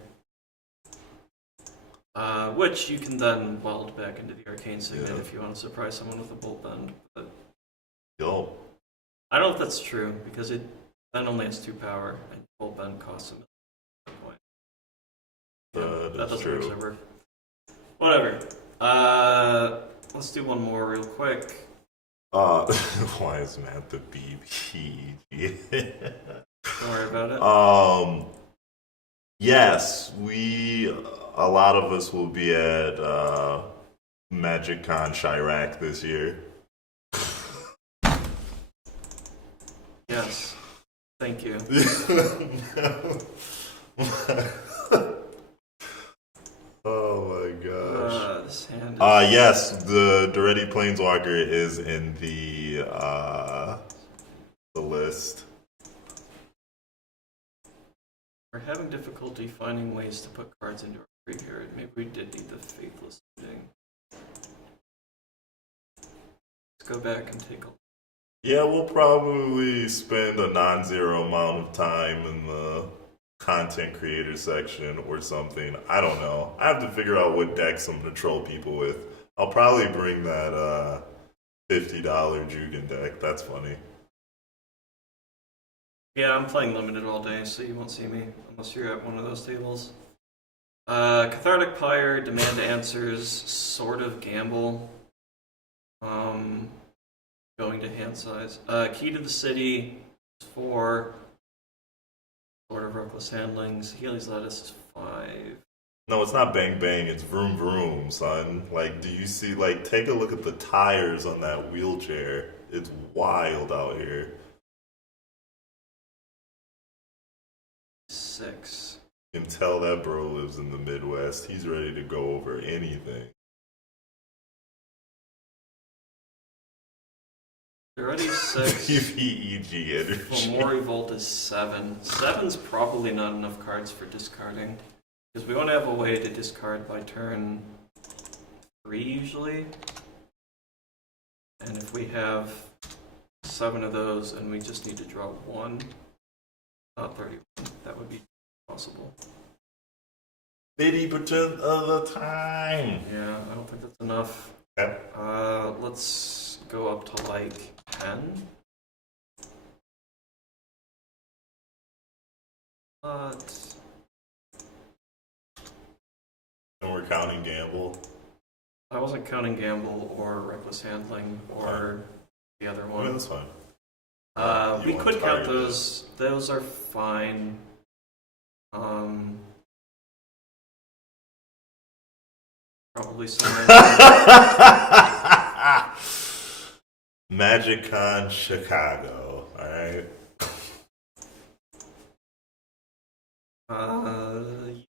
Which you can then weld back into the Arcane Signet if you want to surprise someone with a Bolt Bend. But Yo. I don't know if that's true, because it then only has 2 power, and Bolt Bend costs a point. That doesn't true. actually work. Whatever. Let's do one more real quick. Why is Matt the BB? Don't worry about it. Yes, a lot of us will be at Magic Con Chirac this year. Yes. Thank you. Oh my gosh. This hand is... Yes, the Daretti Planeswalker is in the list. We're having difficulty finding ways to put cards into our graveyard. Maybe we did need the Faithless thing. Let's go back and take a look. Yeah, we'll probably spend a non-zero amount of time in the content creator section or something. I don't know. I have to figure out what decks I'm gonna troll people with. I'll probably bring that $50 Jugen deck. That's funny. Yeah, I'm playing limited all day, so you won't see me unless you're at one of those tables. Cathartic Pyre, Demand Answers, sort of gamble. Going to hand size. Key to the City is 4. Sort of Reckless Handlings. Healy's Lettuce is 5. No, it's not bang bang. It's vroom vroom, son. Like, do you see? Like, take a look at the tires on that wheelchair. It's wild out here. 6. You can tell that bro lives in the Midwest. He's ready to go over anything. Already 6. PVEG energy. Well, more Revolt is 7. 7's probably not enough cards for discarding. Because we won't have a way to discard by turn 3 usually. And if we have 7 of those and we just need to draw 1, not 31, that would be possible. 50% of the time. Yeah, I don't think that's enough. Okay. Let's go up to like 10. But And we're counting gamble. I wasn't counting gamble or reckless handling or the other I mean, one. that's fine. We You could want count target those. Those are fine. Probably somewhere. Magic Con Chicago. Alright.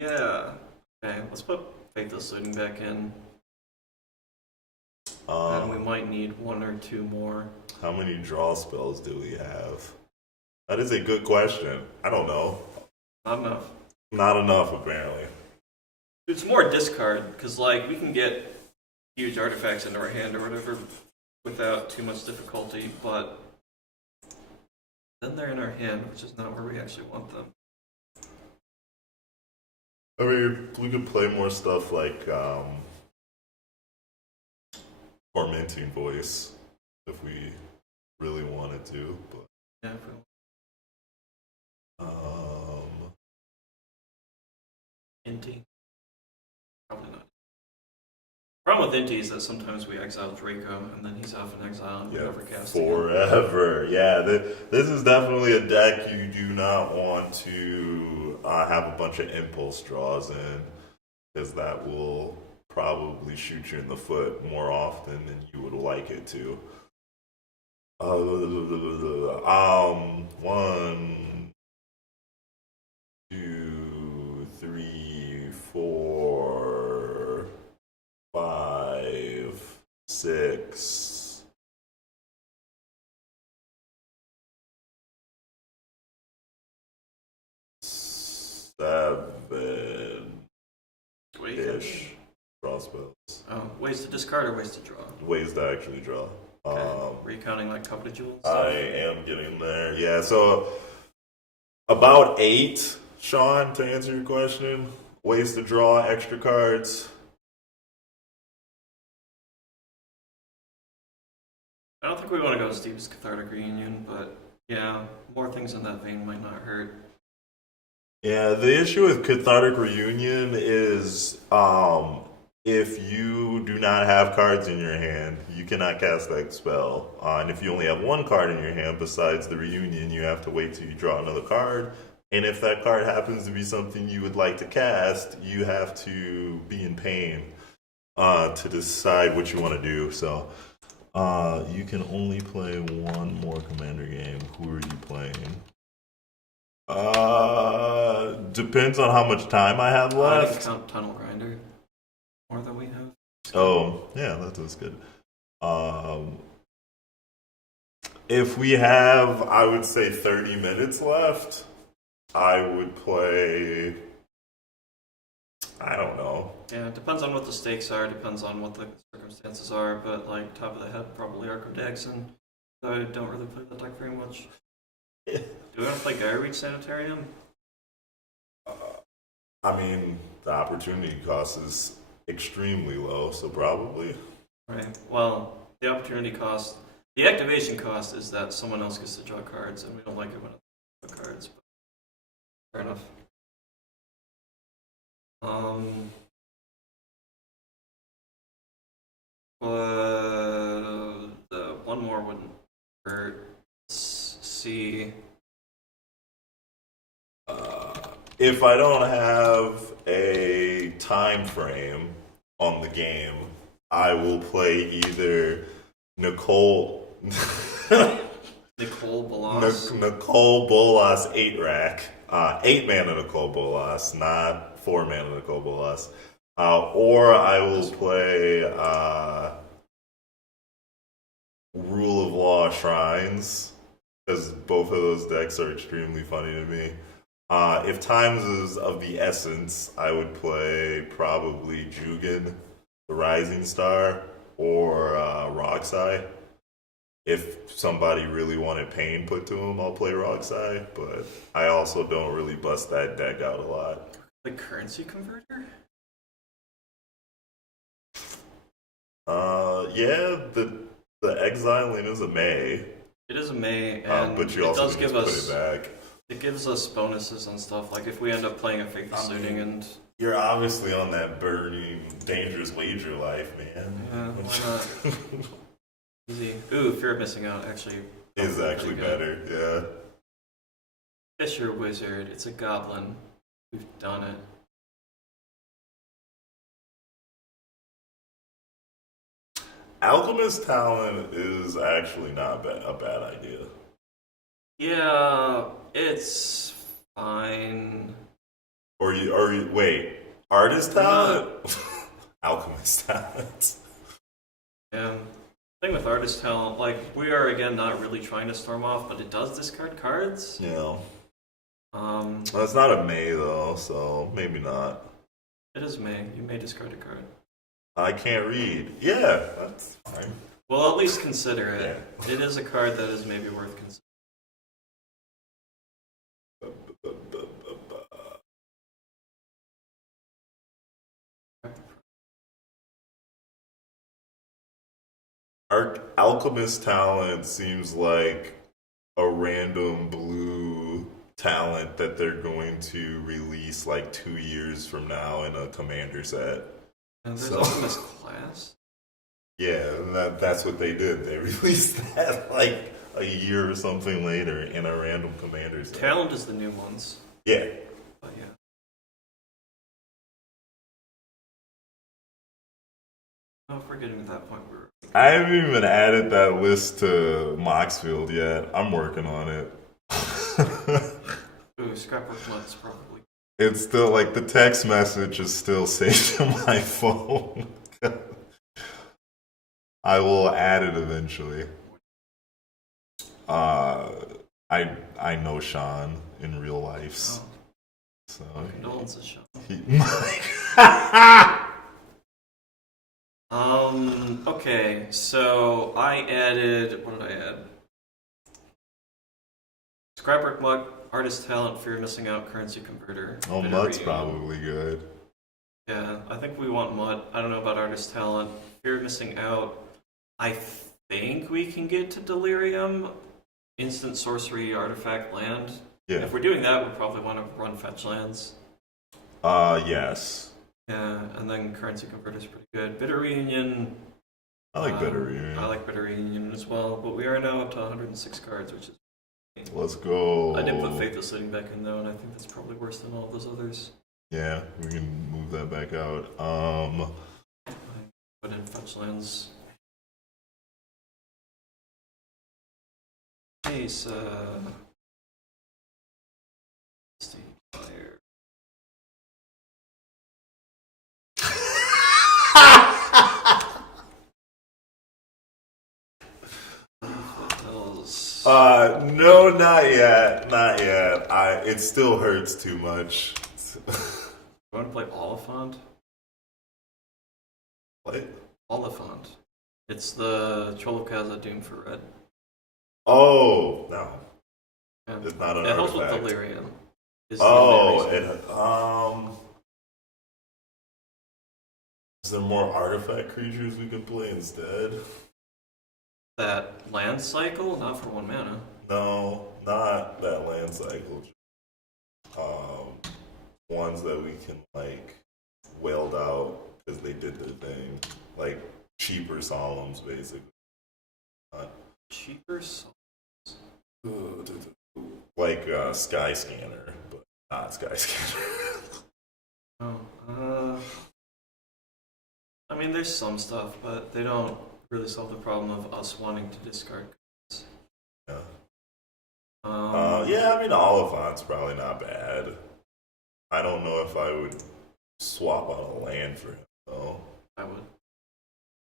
Yeah. Okay, let's put Faithless Looting back in. And we might need 1 or 2 more. How many draw spells do we have? That is a good question. I don't know. Not enough. Not enough, apparently. It's more discard, because like we can get huge artifacts into our hand or whatever without too much difficulty, but then they're in our hand, which is not where we actually want them. I mean, we could play more stuff like Tormenting Voice if we really wanted to, but Yeah, if we Inti. Probably not. Problem with Inti is that sometimes we exile Draco and then he's off in exile and we never cast again. forever. Yeah, this is definitely a deck you do not want to have a bunch of impulse draws in, because that will probably shoot you in the foot more often than you would like it to. 1, 2, 3, 4, 5, 6. Seven-ish draw spells. Oh, ways to discard or ways to draw? Ways to actually draw. Okay. Were you counting like Coveted Jewels? I am getting there. Yeah, so about 8, Sean, to answer your question. Ways to draw extra cards. I don't think we want to go as deep as Cathartic Reunion, but yeah, more things in that vein might not hurt. Yeah, the issue with Cathartic Reunion is if you do not have cards in your hand, you cannot cast that spell. And if you only have 1 card in your hand besides the Reunion, you have to wait till you draw another card. And if that card happens to be something you would like to cast, you have to be in pain to decide what you want to do. So you can only play 1 more Commander game. Who are you playing? Depends on how much time I have I left. didn't count Tunnel Grinder more than we have. Oh, yeah, that was good. If we have, I would say 30 minutes left, I would play, I don't know. Yeah, it depends on what the stakes are, depends on what the circumstances are, but like top of the head, probably Arco Daxon. though I don't really play that deck very much. Yeah. Do we want to play Garbage Sanitarium? I mean, the opportunity cost is extremely low, so probably. Right. Well, the opportunity cost, the activation cost is that someone else gets to draw cards, and we don't like it when it's draw cards. But fair enough. The one more wouldn't hurt. Let's see. If I don't have a time frame on the game, I will play either Nicole Nicole Bolas. Nicole Bolas 8-rack. 8 mana Nicole Bolas, not 4 mana Nicole Bolas. Or I will play Rule of Law Shrines, because both of those decks are extremely funny to me. If times is of the essence, I would play probably Jugan, the Rising Star, or Roxai. If somebody really wanted pain put to him, I'll play Roxai, but I also don't really bust that deck out a lot. The currency converter? Yeah, the exiling is a May. It is a May, and but you also it does give put us it back. It gives us bonuses and stuff. Like if we end up playing a Faithless Looting and You're obviously on that burning, dangerous wager life, man. yeah, why not? Easy. Ooh, Fear of Missing Out actually Is actually better, yeah. Fisher Wizard. It's a goblin. We've done it. Alchemist Talent is actually not a bad idea. Yeah, it's fine. Or you wait, Artist Talent? Alchemist Talent. Yeah. Thing with Artist Talent, like we are again not really trying to storm off, but it does discard cards. Yeah. Well, it's not a May though, so maybe not. It is May. You may discard a card. I can't read. Yeah, that's fine. Well, at least consider it. Yeah. It is a card that is maybe worth considering. Alchemist Talent seems like a random blue talent that they're going to release like 2 years from now in a commander set. And there's Alchemist Class? Yeah, that's what they did. They released that like a year or something later in a random commander set. Talent is the new ones. Yeah. But yeah. Oh, if we're getting to that point, we're... I haven't even added that list to Moxfield yet. I'm working on it. Ooh, Scrapbook Mutt's probably... It's still like the text message is still saved to my phone. I will add it eventually. I know Sean in real life, Oh, so condolences, Sean. Okay, so I added... What did I add? Scrapbook Mutt, Artist Talent, Fear of Missing Out, Currency Converter. Oh, Mutt's probably good. Yeah, I think we want Mutt. I don't know about Artist Talent. Fear of Missing Out. I think we can get to Delirium. Instant Sorcery, Artifact, Land. Yeah. If we're doing that, we probably want to run Fetch Lands. Yes. Yeah, and then Currency Converter is pretty good. Bitter Reunion. I like Bitter Reunion. I like Bitter Reunion as well, but we are now up to 106 cards, which is... Let's go. I did put Faithless Looting back in though, and I think that's probably worse than all of those others. Yeah, we can move that back out. I put in Fetch Lands. Ace, Steam Fire. No, not yet. Not yet. It still hurts too much. You want to play Oliphant? What? Oliphant. It's the Troll of Khazad Doom for red. Oh, no. Yeah. It's not an It helps with artifact. delirium. Is the Oh, only reason. is there more artifact creatures we can play instead? That land cycle, not for 1 mana. No, not that land cycle. Ones that we can like weld out because they did their thing, like cheaper solemns, basically. Cheaper souls. Like Sky Scanner, but not Sky Scanner. Oh, I mean, there's some stuff, but they don't really solve the problem of us wanting to discard cards. Yeah. Um, Yeah, I mean, Oliphant's probably not bad. I don't know if I would swap out a land for him, though. I would.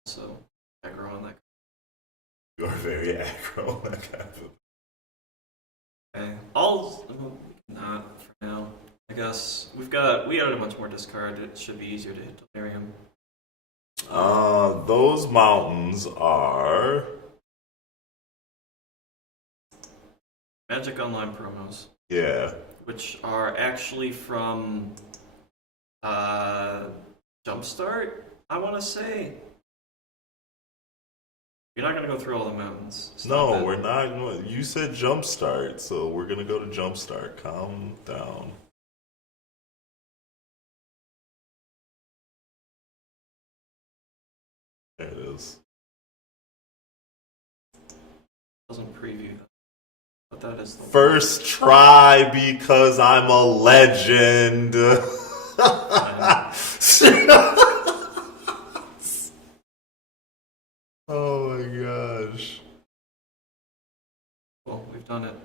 So, aggro on that. You are very aggro on that kind of. Okay. Not for now. I guess we added a bunch more discard. It should be easier to hit delirium. Those mountains are. Magic Online promos, Yeah. which are actually from Jumpstart, I want to say. You're not going to go through all the mountains. Stop it. We're not. You said Jumpstart, so we're gonna go to Jumpstart. Calm down. There it is. Doesn't preview that. But that is the First try because I'm a legend. Oh my gosh. Well, we've done it.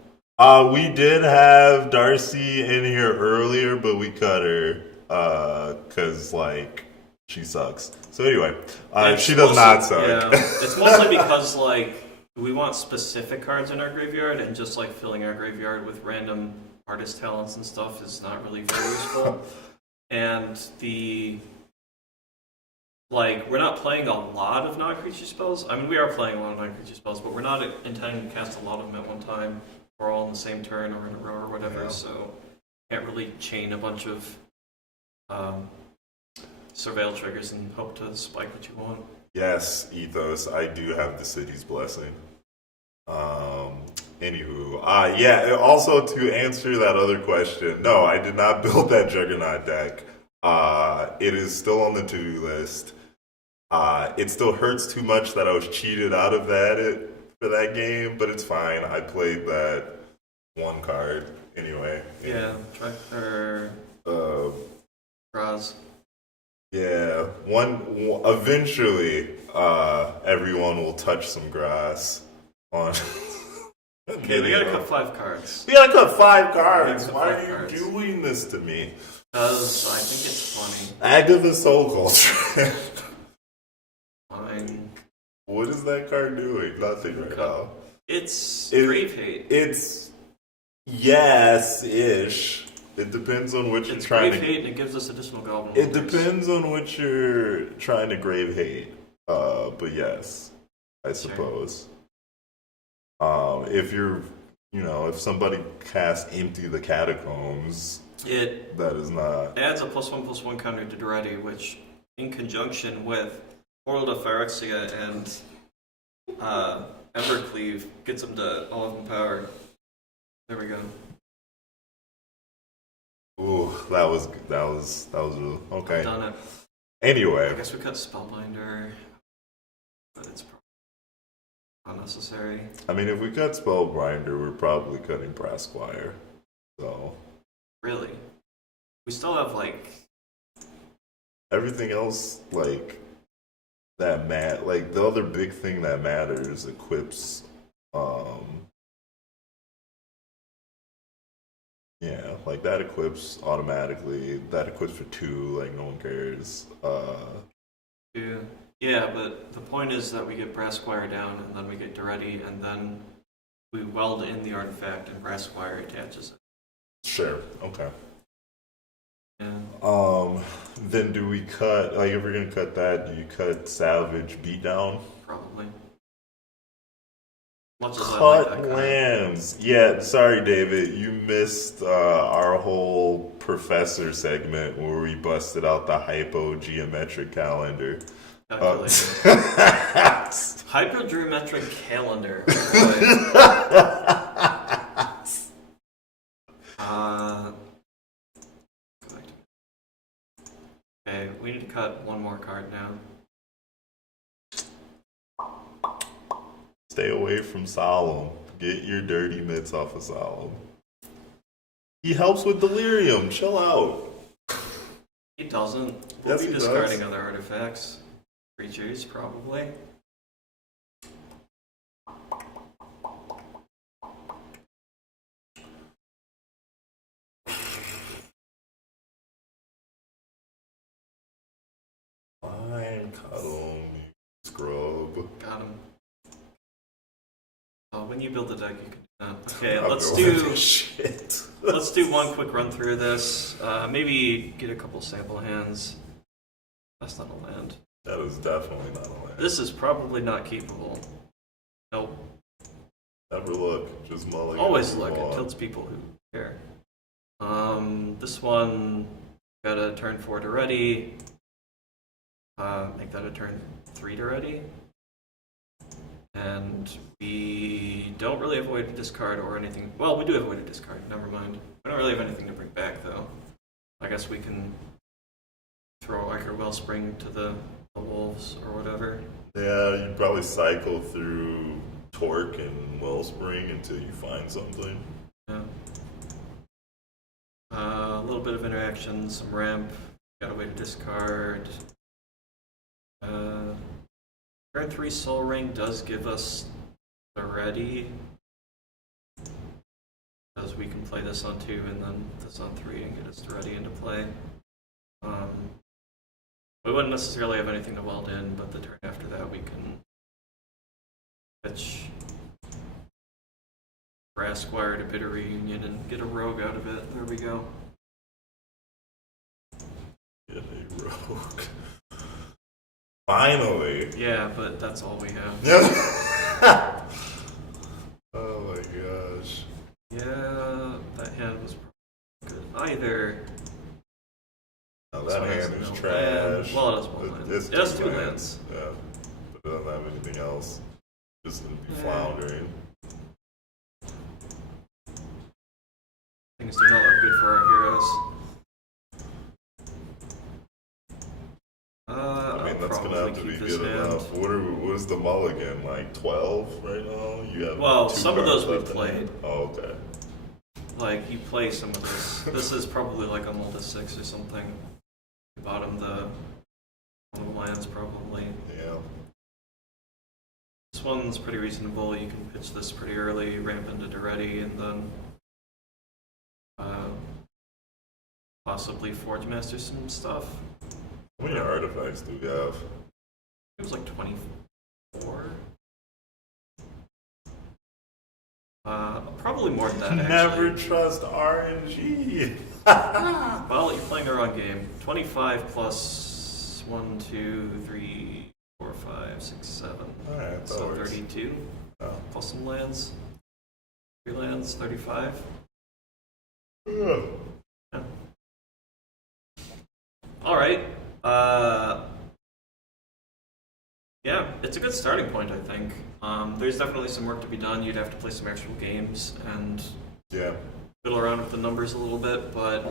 We did have Darcy in here earlier, but we cut her cause like she sucks. So anyway, she does not suck. Yeah, it's mostly because like we want specific cards in our graveyard, and just like filling our graveyard with random artist talents and stuff is not really very useful. And we're not playing a lot of non-creature spells. I mean, we are playing a lot of non-creature spells, but we're not intending to cast a lot of them at one time, or all in the same turn, or in a row, or whatever. Yeah. So can't really chain a bunch of surveil triggers and hope to spike what you want. Yes, Ethos. I do have the city's blessing. Anywho, yeah. Also, to answer that other question, no, I did not build that Juggernaut deck. It is still on the to-do list. It still hurts too much that I was cheated out of that for that game, but it's fine. I played that one card anyway. Yeah, Graz. Yeah, eventually, everyone will touch some grass on. Okay, we gotta cut 5 cards. We gotta cut 5 cards. cut Why 5 are you cards. doing this to me? Because I think it's funny. Activist Soul Culture. Fine. What is that card doing? Nothing right now. It's Grave Hate. It's yes-ish. It depends on what you're It's trying Grave to. Hate, and it gives us additional goblin. It Warriors. depends on what you're trying to grave hate. But yes, I suppose. If you're, if somebody casts Empty the Catacombs, It that is not. adds a +1/+1 counter to Daretti, which, in conjunction with Portal to Phyrexia and Evercleave, gets them to 11 power. There we go. Ooh, that was okay. I've done it. I Anyway, guess we cut Spellbinder, but it's probably unnecessary. I mean, if we cut Spellbinder, we're probably cutting Brasquire. So Really? We still have everything else, like the other big thing that matters equips. Yeah, like that equips automatically. That equips for 2. Like no one cares. Yeah, but the point is that we get Brasquire down, and then we get Daretti, and then we weld in the artifact, and Brasquire attaches it. Sure. Okay. Yeah, Then do we cut? Like, if we're gonna cut that, do you cut Salvage Beatdown? probably. Much as I like that Cut card. lands. Yeah, sorry, David. You missed our whole professor segment where we busted out the hypogeometric calendar. Calculator. Hypogeometric calendar. Boy. Okay, we need to cut one more card now. Stay away from Solemn. Get your dirty mitts off of Solemn. He helps with delirium. Chill out. He doesn't. We'll Yes, be he discarding does. other artifacts. Creatures, probably. Fine, cuddle me, scrub. Got him. Oh, when you build the deck, you can do that. Okay, I'm let's building do. shit. Let's do one quick run through this. Maybe get a couple sample hands. That's not a land. That is definitely not a land. This is probably not keepable. Nope. Never look. Just mulligan. Always and look. move It on. tilts people who care. This one got a turn 4 to ready. Make that a turn 3 to ready. And we don't really have a way to discard or anything. Well, we do have a way to discard. Never mind. We don't really have anything to bring back, though. I guess we can throw Iker Wellspring to the wolves or whatever. Yeah, you probably cycle through Torque and Wellspring until you find something. Yeah. A little bit of interaction, some ramp. Got a way to discard. Turn 3 Soul Ring does give us the ready. Because we can play this on 2 and then this on 3 and get us to ready into play. We wouldn't necessarily have anything to weld in, but the turn after that we can pitch Brass Squire to Bitter Reunion and get a rogue out of it. There we go. Get a rogue. Finally. Yeah, but that's all we have. Yeah. Oh my gosh. Yeah, that hand was good. Either. Now This that one has hand is no trash. land. Well, it has one land. It's It has two two lands. Yeah. But it doesn't have anything else. Just gonna be Yeah. floundering. Things do not look good for our heroes. I mean, I'll that's gonna probably have to be keep this good hand. enough. What is the mulligan? Like 12 right now? You have Well, two some of cards those we left in played. hand? Oh, okay. Like, you play some of this. This is probably like a Multi 6 or something. Bottom the one of the lands, probably. Yeah. This one's pretty reasonable. You can pitch this pretty early, ramp into Daretti, and then possibly Forge Master some stuff. How many artifacts do we have? It was like 24. Probably more than that, actually. Never trust RNG. Well, you're playing the wrong game. 25 plus 1, 2, 3, 4, 5, 6, 7. Alright, that So works. 32 Oh. plus some lands. 3 lands, 35. Yeah. Yeah. Alright. Yeah, it's a good starting point, I think. There's definitely some work to be done. You'd have to play some actual games and Yeah. fiddle around with the numbers a little bit, but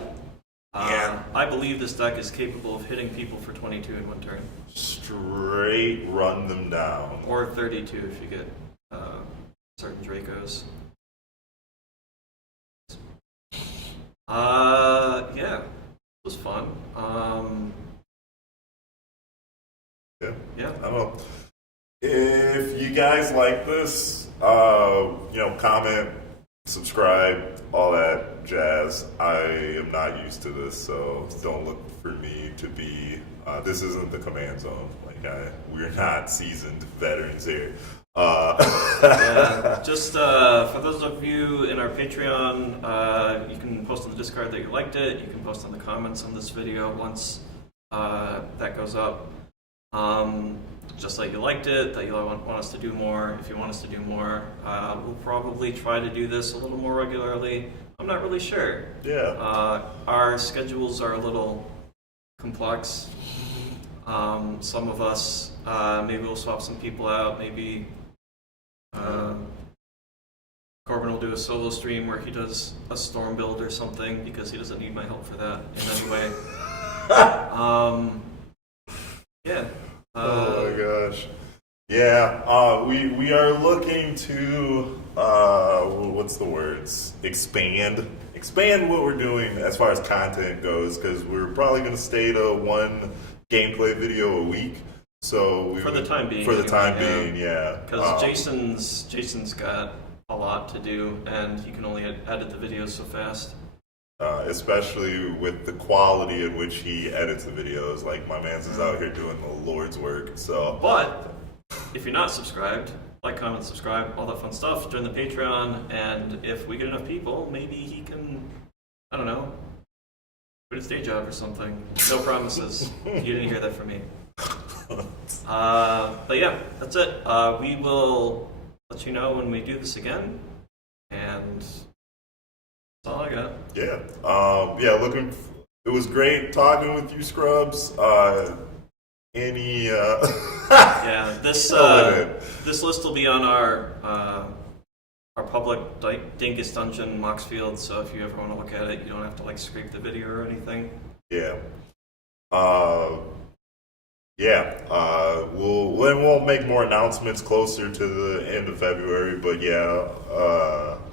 Yeah. I believe this deck is capable of hitting people for 22 in one turn. Straight run them down. Or 32 if you get certain Dracos. Yeah, it was fun. Yeah. Yeah. I don't know. If you guys like this, comment, subscribe, all that jazz. I am not used to this, so don't look for me to be. This isn't the command zone. We're not seasoned veterans here. Yeah, just for those of you in our Patreon, you can post on the Discord that you liked it. You can post on the comments on this video once that goes up. just that you liked it, that you want us to do more. If you want us to do more, we'll probably try to do this a little more regularly. I'm not really sure. Yeah. Our schedules are a little complex. Some of us, maybe we'll swap some people out. Maybe Corbyn will do a solo stream where he does a storm build or something because he doesn't need my help for that in any way. Yeah. Oh my gosh. Yeah. We are looking to what's the words? Expand what we're doing as far as content goes, because we're probably going to stay to one gameplay video a week. So for the time being. Yeah. Because Jason's got a lot to do, and he can only edit the videos so fast. Especially with the quality in which he edits the videos. Like, my man's is out here doing the Lord's work. So, but if you're not subscribed, like, comment, subscribe, all that fun stuff. Join the Patreon, and if we get enough people, maybe he can, I don't know, quit his day job or something. No promises. You didn't hear that from me. But yeah, that's it. We will let you know when we do this again, and that's all I got. Yeah. It was great talking with you, Scrubs. Yeah, this list will be on our public Dinkus Dungeon Moxfield, so if you ever want to look at it, you don't have to like scrape the video or anything. Yeah. We'll make more announcements closer to the end of February, but yeah,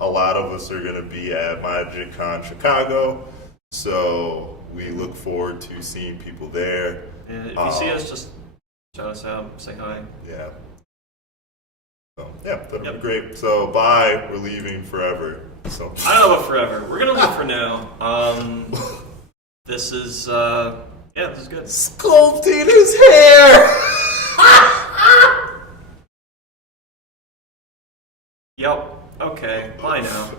a lot of us are going to be at MagicCon Chicago, so we look forward to seeing people there. And if you see us, just shout us out, say hi. Yeah. So, yeah, that'll be great. So, bye. We're leaving forever. So I don't know about forever. We're going to leave for now. This is good. Sculpting his hair! Yep. Okay. Bye now.